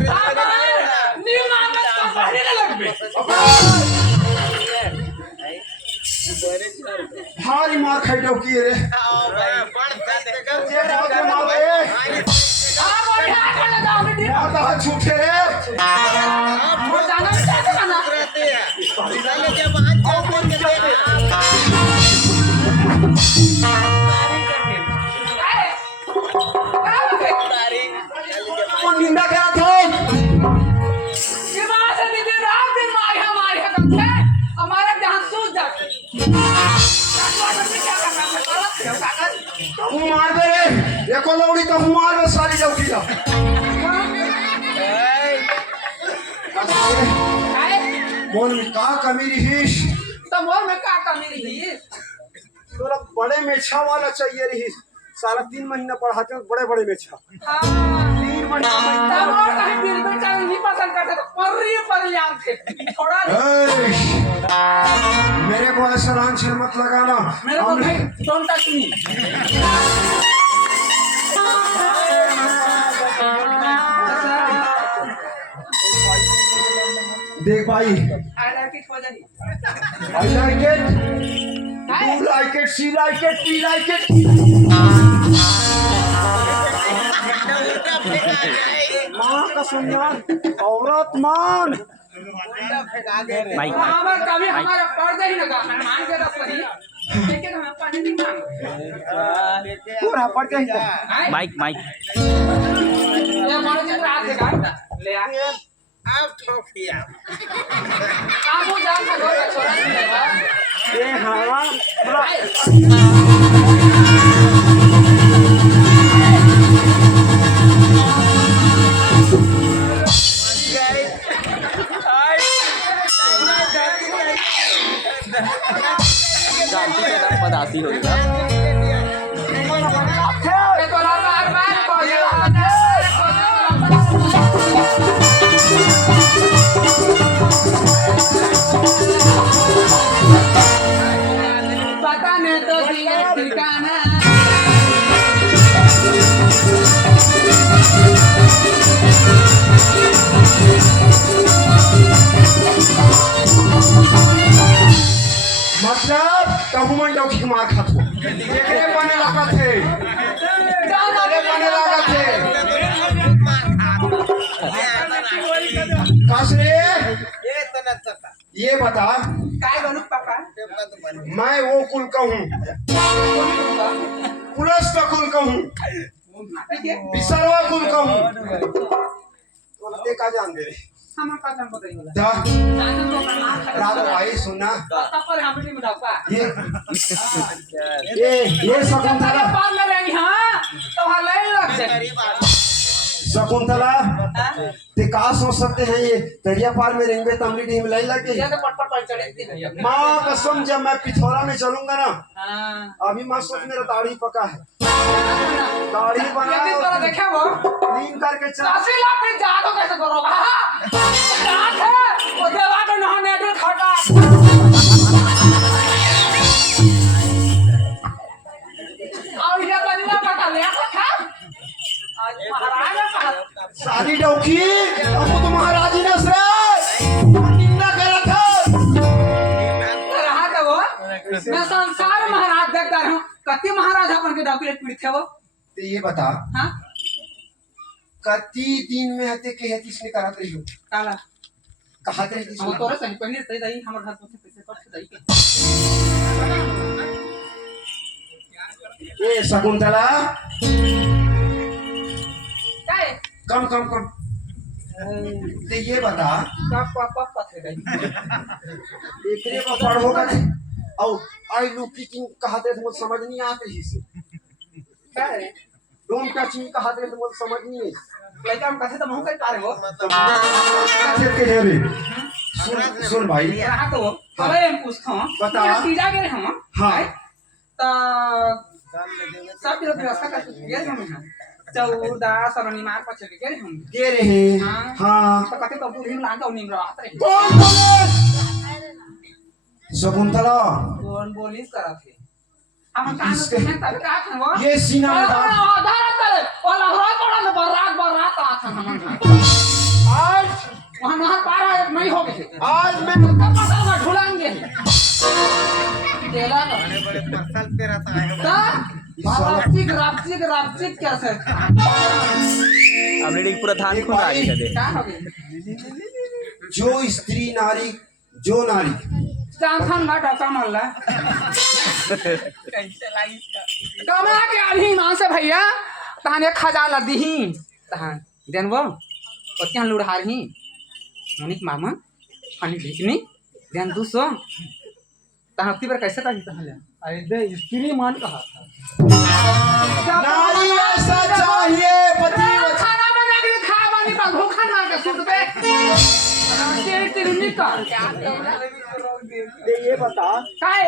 भारी मार खाई डौकी रे मार छूटे रे निंदा करा था हमारा जहाँ सूझ जाते तू मार दे रे एको लौड़ी तो मार में सारी डौकी ला मोन में का कमी रहीश तो मोर में का कमी रही थोड़ा बड़े मेछा वाला चाहिए रहीश सारा 3 महीना पढ़ाते हो बड़े बड़े मेछा 3 महीना मोर कहीं दिल में चाहे नहीं पसंद करते तो पर याद थे थोड़ा मेरे को ऐसा लांछन मत लगाना मेरे को भाई डोंट टच मी देख भाई आई लाइक इट हो जानी I like it you like it she like it we like it माँ का सुनिया औरत मान हमारा कभी हमारा पर्दा ही लगा मान के रख सही लेकिन हम पानी नहीं मांग पूरा पड़ के माइक माइक ये मारो जी रात से ले आ आप वो जान था गोरा छोरा नहीं लेगा ये हवा शांति से तब पदासी होगा ये तो लाल बार को ये पता नहीं तो दिया ठिकाना मतलब कहूँ डौकी मार खात हो एकरे बने लगा थे एकरे बने लगा थे कासरे ये बता काय बनू पापा मैं वो कुल का हूँ पुलस का कुल का हूँ ठीक है बिसरवा कुल का हूँ तो देखा जान दे रे हम का जान बताइए वाला दा जान तो मार रात भाई सुनना पता पर हम नहीं मुदाफा ये शकुंतला पार में रहेंगे हां तो हां लाइन लग जाएगी शकुंतला ते का सोच सकते हैं ये दरिया पार में रेंगे तमरी नहीं मिलाई लगे ये तो पट पर चढ़े थी भैया माँ कसम जब मैं पिथौरा में चलूंगा ना हां अभी मैं सोच मेरा दाढ़ी पका है दाढ़ी बना यदि तोरा देखे वो लीन करके चल काशी ला फिर जादो कैसे करोगा रात है वो देवा के नहाने के खटा और ये बनिया बता ले था मैं संसार महाराज देखता रहूं कति महाराज अपन के डॉक्यूमेंट पीड़ित थे वो तो ये बता हाँ कति दिन में हते के हती इसने करत रही हो काला कहा थे हम तोरे सही पहले तई दई हमर घर पे पैसे कट दई के ए शकुंतला काय कम कम कम तो ये बता पापा थे गई एकरे में पढ़ो का नहीं और आई लोग की कहा थे मुझे समझ नहीं आते ही से काय डोंट टच मी कहा थे मुझे समझ नहीं है लड़का हम कैसे तो मुंह कर पारे हो कैसे के है रे सुन भाई रहा तो अबे हम पूछता हूं बता। सीधा गए हम हाँ। तो सब लोग व्यवस्था कर गए हम चौदा सरनी मार पछे गए हम दे रहे हाँ तो कते तो पूरी लागा निम रहत रहे कौन बोले शकुंतला कौन बोलिस करत है हम कान से हैं तब का खनवा ये सीना में दाग धारा करे वाला हो पड़ा न बरात आता हम आज वहां पारा नहीं हो गए आज मैं कब पता में ढुलाएंगे केला बड़े परसल पे रहता है रापचिक कैसे हमने पूरा धान खुद आ गया दे क्या हो गया जो स्त्री नारी जो नारी चांथन ना डका मल्ला कैसे लाई कमा के अभी मां से भैया तहाने खजाला दीही तहान देनबो ओत्यान लुढ़ारही मोनिक मामा पानी भिकनी देन 200 तहाती पर कैसे कही तहले अरे दे स्त्री मान कहा था नारी ऐसा चाहिए पति खाना बना के खा बनी पर भूखा मार के सुत पे तेरी निकाल ये बता काय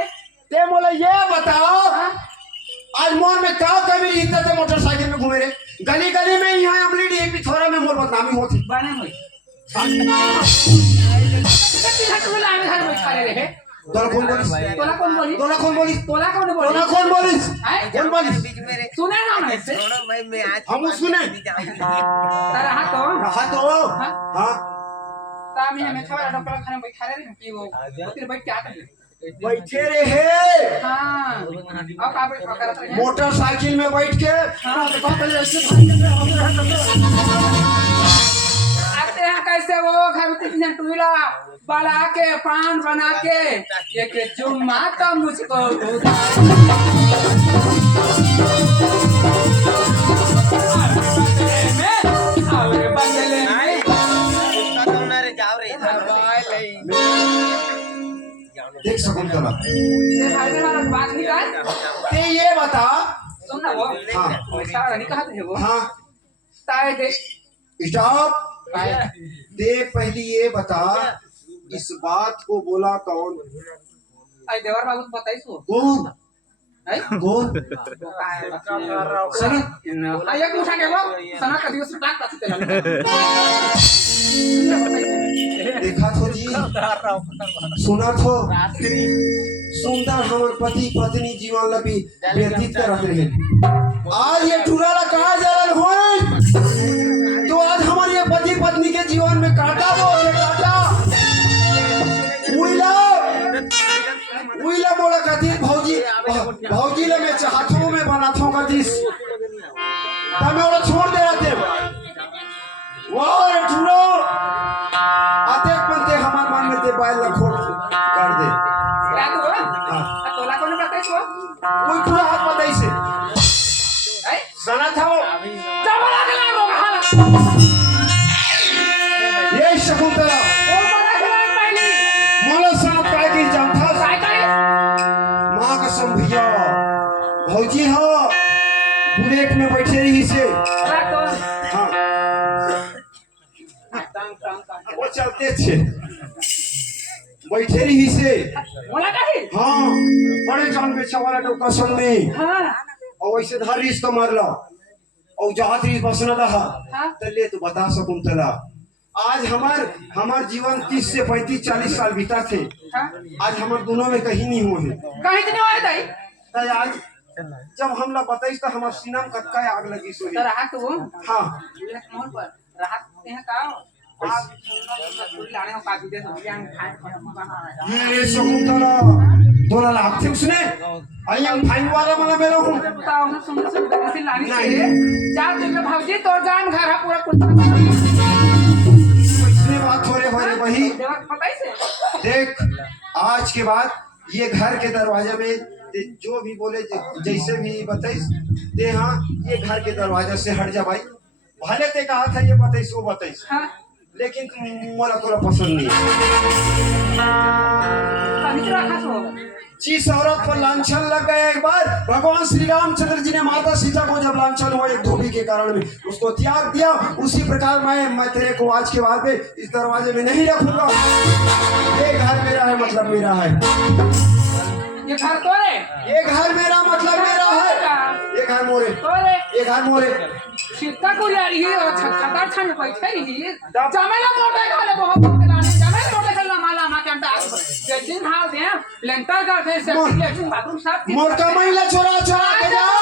ते मोला ये बताओ आज मोर में का कमी रही ते मोटरसाइकिल में घूमे रे गली गली में यहाँ अमली डी पिथौरा में मोर बदनामी होती बने हुई तोला कौन बोलिस तोला कौन बोली तोला कौन बोलिस तोला कौन बोली तोला कौन बोलिस हैं? कौन बोलिस सुने ना मैं से हम सुने तारा हाथ तो रहा तो हाँ तामी हमें छवाड़ा डॉक्टर खाने में बैठा रहे कि वो फिर बैठ क्या कर बैठे रहे हां अब का बैठ करत रहे मोटरसाइकिल में बैठ के हां तो कहते ऐसे आते हैं कैसे वो घर में कितने टूला बड़ा के पान बना के एक जुम्मा का मुझको और बदले में देख शकुंतला ये भाई मेरा बात निकाल ते ये बता सुन ना वो हाँ। वैसा नहीं कहा थे वो हाँ ताए देख स्टॉप दे पहली ये बता इस बात को बोला कौन आई देवर बाबू को बताइस वो कौन है कौन सना आया को उठा के वो सना का दिवस टाक का चला देखा थो जी सुना थो सुंदर हमार पति पत्नी जीवन लबी व्यतीत करत रहे आज ये टुराला कहा जलन हो तो आज हमारे ये पति पत्नी के जीवन में काटा वो ये काटा उइला मोला कथी भौजी ले मैं चाहतों में बनाथों का दिस तब मैं उन्हें छोड़ दे रहे वाह ठुरो आते बनते हमार मन में ते बाइल लखोट कर दे क्या तो हाँ तोला कौन बताइस वो कोई पूरा हाथ बताई से है सना था वो चबला गला लोग हाला ये शकुंतला वो बड़ा खिलाड़ी पहली मोला साथ काय की जानता काय काय मां कसम भैया भौजी हो बुलेट में बैठे रही से रात तो हाँ वो चलते थे बैठे रही से मोला काहे हाँ बड़े जान बेचा वाला डोका सन में हां और वैसे धर रिस तो मार लो और जहां रिस बसना रहा हाँ। तो ले तो बता शकुंतला आज हमार जीवन 30 से 35 40 साल बीता थे हां आज हमार दोनों में कहीं नहीं हुए कहीं नहीं आए दाई तो आज जब हमला बताइस तो हमार सीना में कटका आग लगी सोई तो रात वो हाँ मोर पर रात हैं का आप लाने का विदेश में खाए ये शकुंतला बोला लाभ थे उसने आई हम फाइन वाला मला मेरा हूँ बताओ ना सुन कैसी लानी नहीं। से जा तुम्हें भाजी तो जान घर है पूरा कुत्ता इसलिए बात हो रहे वही पता ही से देख आज के बाद ये घर के दरवाजे में ते जो भी बोले जैसे भी बताइस ते हाँ ये घर के दरवाजे से हट जा भाई भले ते कहा था ये बताइस वो बताइस हाँ लेकिन मोला तोरा पसंद नहीं कभी रखा तो जिस औरत पर लांछन लग गया एक बार भगवान श्री रामचंद्र जी ने माता सीता को जब लांछन हुआ एक धोबी के कारण में उसको त्याग दिया उसी प्रकार मैं तेरे को आज के बाद में इस दरवाजे में नहीं रखूंगा ये घर मेरा है मतलब मेरा है ये घर तोरे ये घर मेरा मतलब मेरा है ये घर मोरे तोरे ये घर मोरे सीता को जा रही है और छक्का छन बैठे रही है जमेला मोटे खाले बहुत लाने जमेला मोटे खाले माला मा के अंदर जल्दी हाल दे लेंटर कर दे सेफ्टी बाथरूम साफ मोर कमाईला छोरा छोरा के जाओ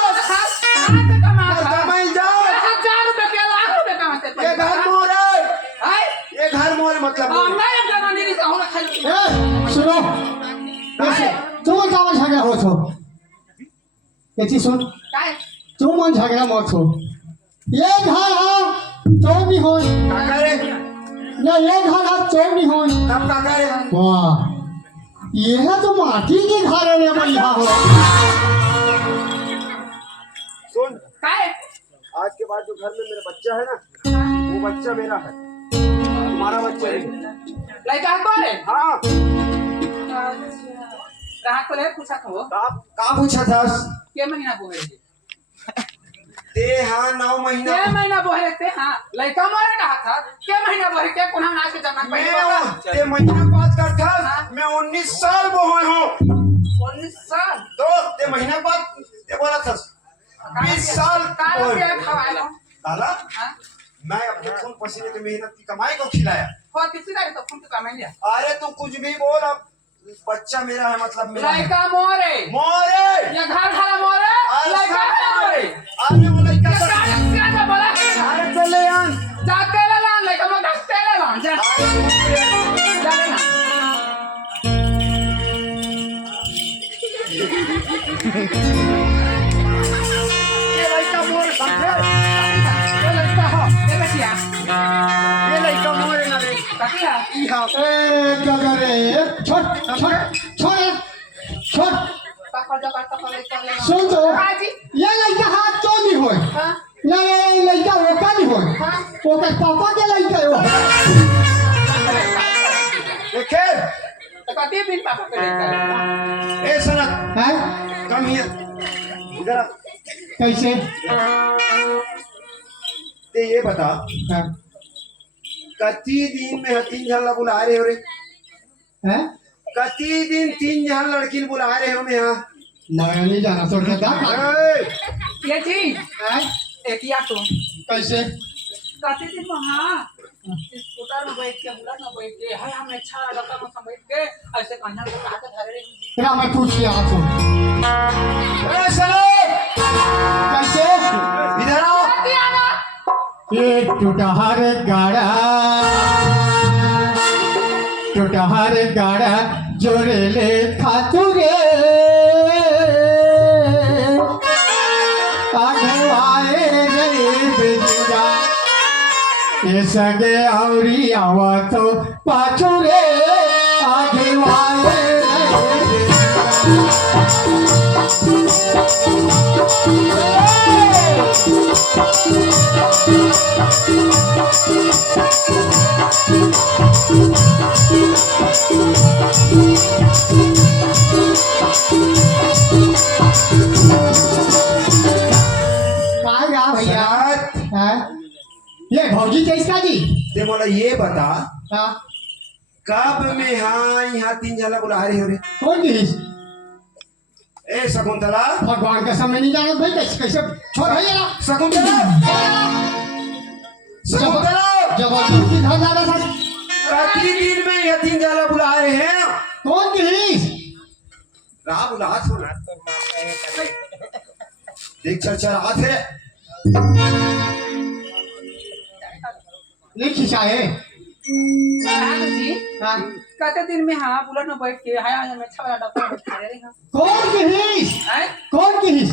मोर कमाई जाओ 1000 रुपए के लाख रुपए कमाते ये घर मोरे हाय ये घर मोरे मतलब मोरे। हमने एक मंदिर से हम खाली ए सुनो ऐसे तुम का मन झगड़ा हो छो ये चीज सुन काय तुम मन झगड़ा मत हो ये घर है तो नहीं हो काका रे ये घर है तो नहीं हो तब काका रे वाह ये है तो माटी के घर है बढ़िया हो सुन काय आज के बाद जो घर में मेरा बच्चा है ना वो बच्चा मेरा है तुम्हारा बच्चा है लड़का को रे हाँ ग्राहक को ले पूछा था वो का पूछा था के महीना बोले ते हाँ 9 महीना के महीना बोले थे हाँ लड़का मारे कहा था के महीना बोले के पुनः नाच के जमा मैं ते महीना बात करता मैं 19 साल बोए हूँ 19 साल तो ते महीना बाद ते बोला था 20 साल काला पे खवाए लो काला हाँ मैं अपने खून पसीने की मेहनत की कमाई को खिलाया हो किसी का तो फोन तो कमाई लिया अरे तू कुछ भी बोल अब बच्चा मेरा है मतलब मेरा है। लड़का मोरे मोरे ये घर खड़ा मोरे लड़का खड़ा मोरे अरे वो लड़का ये क्या क्या बोला अरे चले यार जाते ले लान लड़का मैं दस्ते ले लान जा जा ले ना ये लड़का मोरे समझे ये लड़का हो ये बचिया ये लड़का मोरे ना रे कतिया ए क्या कर रहे हैं छोड़ छोड़ छोड़ छोड़ पापा जा पापा को लेकर ले सुन तो हाजी ये लड़का हाथ तो नहीं हो हां नहीं लड़का वो का नहीं हो वो का पापा के लड़का हो देखे तो कति बिन पापा को लेकर ए सनत है कम हियर इधर आ। कैसे ते ये बता हाँ कति दिन में 3 जन बुला रहे हो रे हैं कति दिन 3 जन लड़की बुला रहे हो मैं यहाँ मैं नहीं जाना छोड़ देता ये चीज हैं एक या तुम कैसे कति दिन वहां स्कूटर में बैठ के बुला ना बैठ के हाय हम अच्छा लड़का में बैठ के ऐसे कन्या को काटे धरे रे तेरा मैं पूछ लिया आपको ए सनत कैसे इधर आओ कतिया ना ये टूटहर गाड़ा जोरे ले खातुरे आघवाए रे बेजुरा ये सगे औरी आवा तो पाछुरे आघवाए क्या भैया सनत हैं? ये भौजी कैसा जी ते बोला ये बता हाँ कब में यहाँ 3 जन बुला रहे हो रे कौन चीज ए शकुंतला भगवान का समय नहीं जाना भाई कैसे कैसे छोड़ भैया शकुंतला शकुंतला जबरदस्ती घर जा रहा था कति दिन में ये 3 जन बुला रहे हैं कौन चीज राह बुला छोड़ देख चल हाथ है नहीं खिंचाए हाँ जी हाँ कहते दिन में हाँ बुलेट में बैठ के हाया में अच्छा वाला डॉक्टर बैठा रहे हैं कौन किहिस हैं कौन किहिस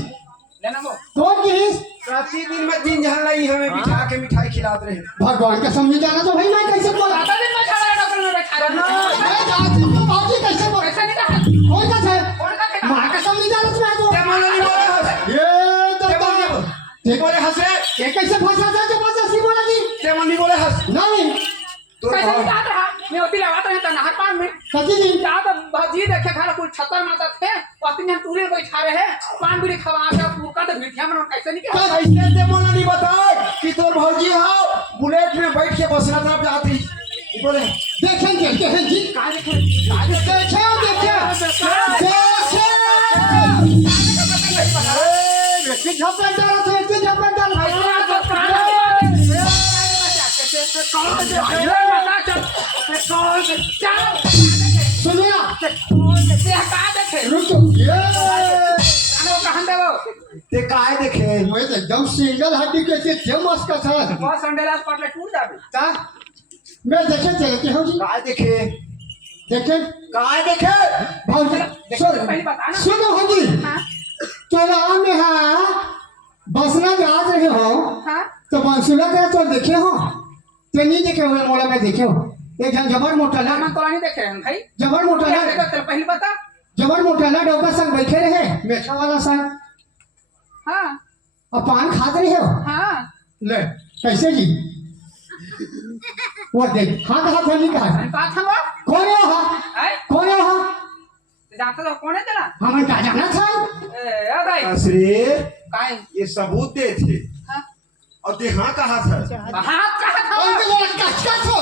लेना वो कौन किहिस प्रतिदिन में 3 झल्लाई हमें बिठा के मिठाई खिलाते रहे। भगवान का समझ जाना तो भाई मैं कैसे बोला कहते दिन में अच्छा वाला डॉक्टर में बैठा रहे हैं मैं जानती हूँ बाबूजी कैसे बोला कैसे नहीं कहा कौन का है कौन का था मां का समझ जाना तो मैं तो ते मन नहीं बोले हंस ये तो ते बोले हंस रे ये कैसे फंसा था जबरदस्ती बोला जी ते मन नहीं बोले हंस नहीं तो कैसे नहीं कहा था मैं होती लगाता रहता नहर पार में कति दिन क्या तो भाजी देखे खाना कुछ छतर माता थे और तीन जन टूरे कोई खा रहे हैं पान बीड़ी खवा के मुका तो भिठिया में कैसे नहीं कहा कैसे ते मन नहीं बता कि तोर भौजी हो बुलेट में बैठ के बसरा तरफ जाती बोले देखेंगे देखें जी का देखे का देखे व्यक्ति झपट डाला तो व्यक्ति झपट डाला सुनो ना रुको ये ते काय देखे मैं तो एकदम सिंगल हड्डी के थे मस्त का था ता मैं देखे चले के हो जी काय देखे देखे काय देखे भाई सुनो हो जी तो राम में हाँ बसना जा रहे हो तो बंसुला का तो देखे हो तो नहीं देखे हुए मोला में देखे हो एक जन जबर मोटा ना जबर मोटा ना पहले बता जबर मोटा ना डोका संग बैठे रहे मेठा वाला संग हाँ और पान खाते रहे हो हाँ ले कैसे जी वो देख हाथ हाथ नहीं कहा बात हम कौन है वहाँ कौन है वहाँ जानते तो कौन है तेरा हमें क्या जाना था ए भाई असरे काय ये सबूत दे थे हाँ और ते हाँ कहा था हाथ कहा था उनके बोला कचका छो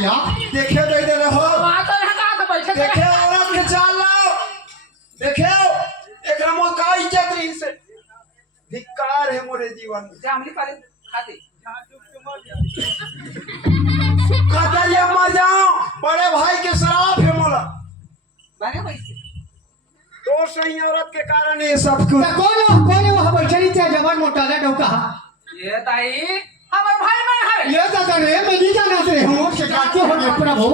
यार देखे दे दे रहो वहाँ तो यहाँ कहा था बैठे थे देखे औरत के चाल लाओ देखे एक रमो का इज्जत रही से धिक्कार है मोरे जीवन में जामली पाले खाते कहता ये मर जाओ बड़े भाई के शराब है मोला बने वैसे तो सही औरत के कारण ये सब कुछ कौन है वहाँ बैठे रही थे जबर मोटा ना डोका ये ताई हमारे भाई बहन है ये दादा रे मैं नहीं जाना थे हूँ शिकायत हो गया प्रभु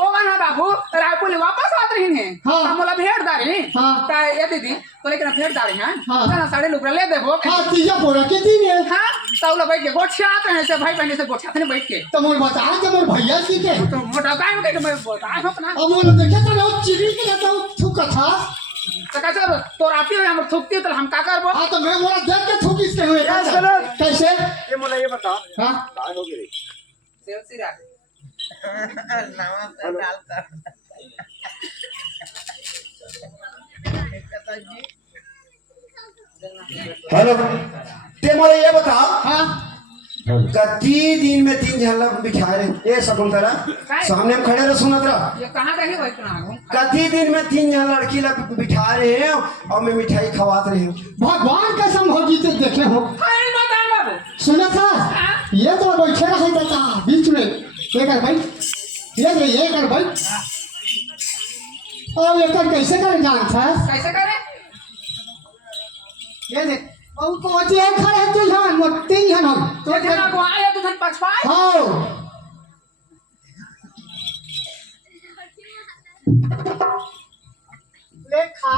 ओ गाना बाबू रायपुर वापस आते रही हैं हाँ। हम बोला भेड़ दारी हाँ। ता ये दीदी तो लेकिन भेड़ दारी हैं हाँ। ना साढ़े लुकड़ा ले देबो हाँ तीजा बोरा के दिन है हाँ तो लोग बैठ के गोठिया आते हैं से भाई बहन से गोठिया थे बैठ के तो मोर बता तो मोर भैया की के तो मोटा काय में के मैं बताए हो ना अब मोर देखे तो वो चिड़ी के जाता हूँ थूका था तो कैसे तो आती है हम थूकती तो हम का करबो हाँ तो मैं मोरा देख के थूक इसके हुए कैसे ये मोला ये बता हाँ काय हो गई सेव सिरा हेलो ते मोला ये बता हाँ कति दिन में 3 झल्ला बिठाए रहे ए शकुंतला सामने में खड़े रह सुनत रहा ये कहां रही भाई तुम कति दिन में 3 झन लड़की ला बिठा रहे हैं और मैं मिठाई खवात रहे हूँ भगवान कसम हो जीते देखे हो हाय बता बाबू सुना था ये तो बैठे रहे था बीच में ये कर भाई ये कर भाई और ये कर कैसे कर जान था कैसे करे ये देख और को जे खड़े तू जान मोर 3 जन हो तो जना को आया तो धन पछपाए हां ले खा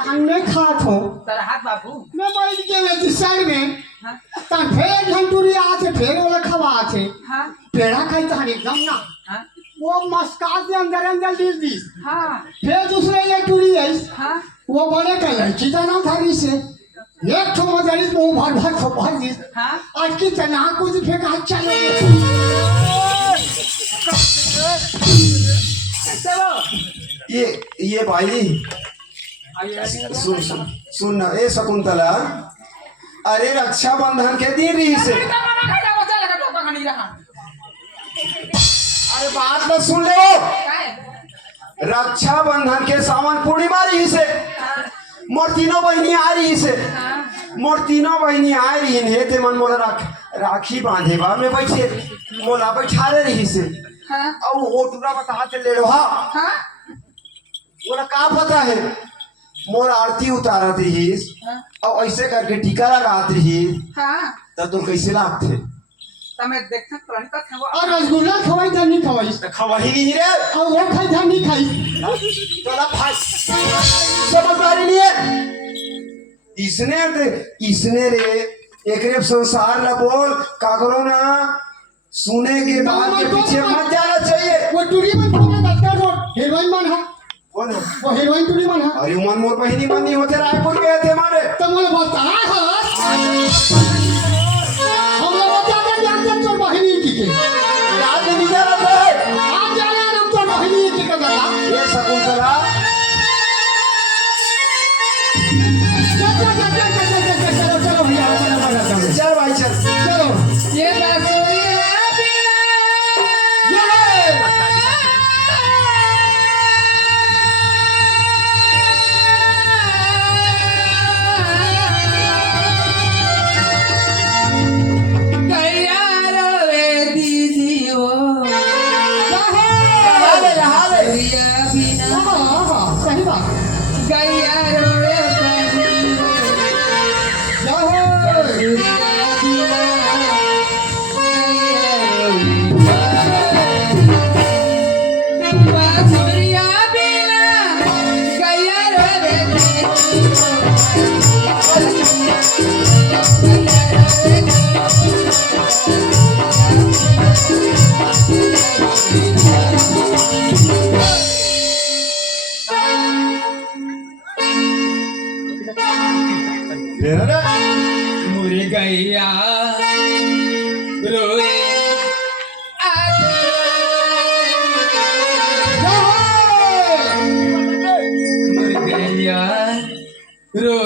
हमने खा थो तेरा हाथ बाबू मैं बैठ के में साइड में हां ता फिर घंटुरी आते फिर वाला खवा आते हां पेड़ा खाई तो एकदम ना हां वो मस्का के अंदर अंदर दी दी हां फिर दूसरे ये टूरी है हां वो बड़े का लड़की का नाम था से एक ठो मजरी को भर भर ठो भर दी हां आज की तना कुछ फेंका चलो कैसे वो ये भाई सुन सुन सुन ना ए शकुंतला अरे रक्षाबंधन के दिन रही से अरे बात तो सुन ले रक्षाबंधन के सावन पूर्णिमा रही से मोर तीनों बहनी आ रही से मोर तीनों बहनी आ रही है ते मन मोला राखी बांधे बा मैं बैठे मोला बैठा रही से और वो टूरा बता के ले रहा मोला का पता है मोर आरती उतारत रही और ऐसे करके टीका लगात रही हां तो कैसे लागते તમે દેખતા પ્રાણી તો ખાવા और रसगुल्ला खवाई था नहीं खवाई तो खवाही नहीं रे और वो खाई था नहीं खाई चला फास समझदारी नहीं है इसने रे एक रे संसार ला बोल काकरो ना सुने के बाद के पीछे मत जाना चाहिए वो टूरी मन खोने डॉक्टर वो हीरोइन मन है कौन है वो हीरोइन टूरी मन है अरे मन मोर बहिनी मन नहीं होते रायपुर गए थे हमारे तो मुझे बोलता है हम लोग बताते जानते तो बहिनी की के याद नहीं जा रहा था आप जाने हम तो बहिनी की का गला ये शकुंतला चलो भैया चल भाई चल चलो ये बासुरिया बिना गैया रे दीदी ओ बासुरिया बिना सही बात गैया रे बासुरिया बिना बासुरिया बिना गैया रे मुरी गैया रोए मुरी गैया रोए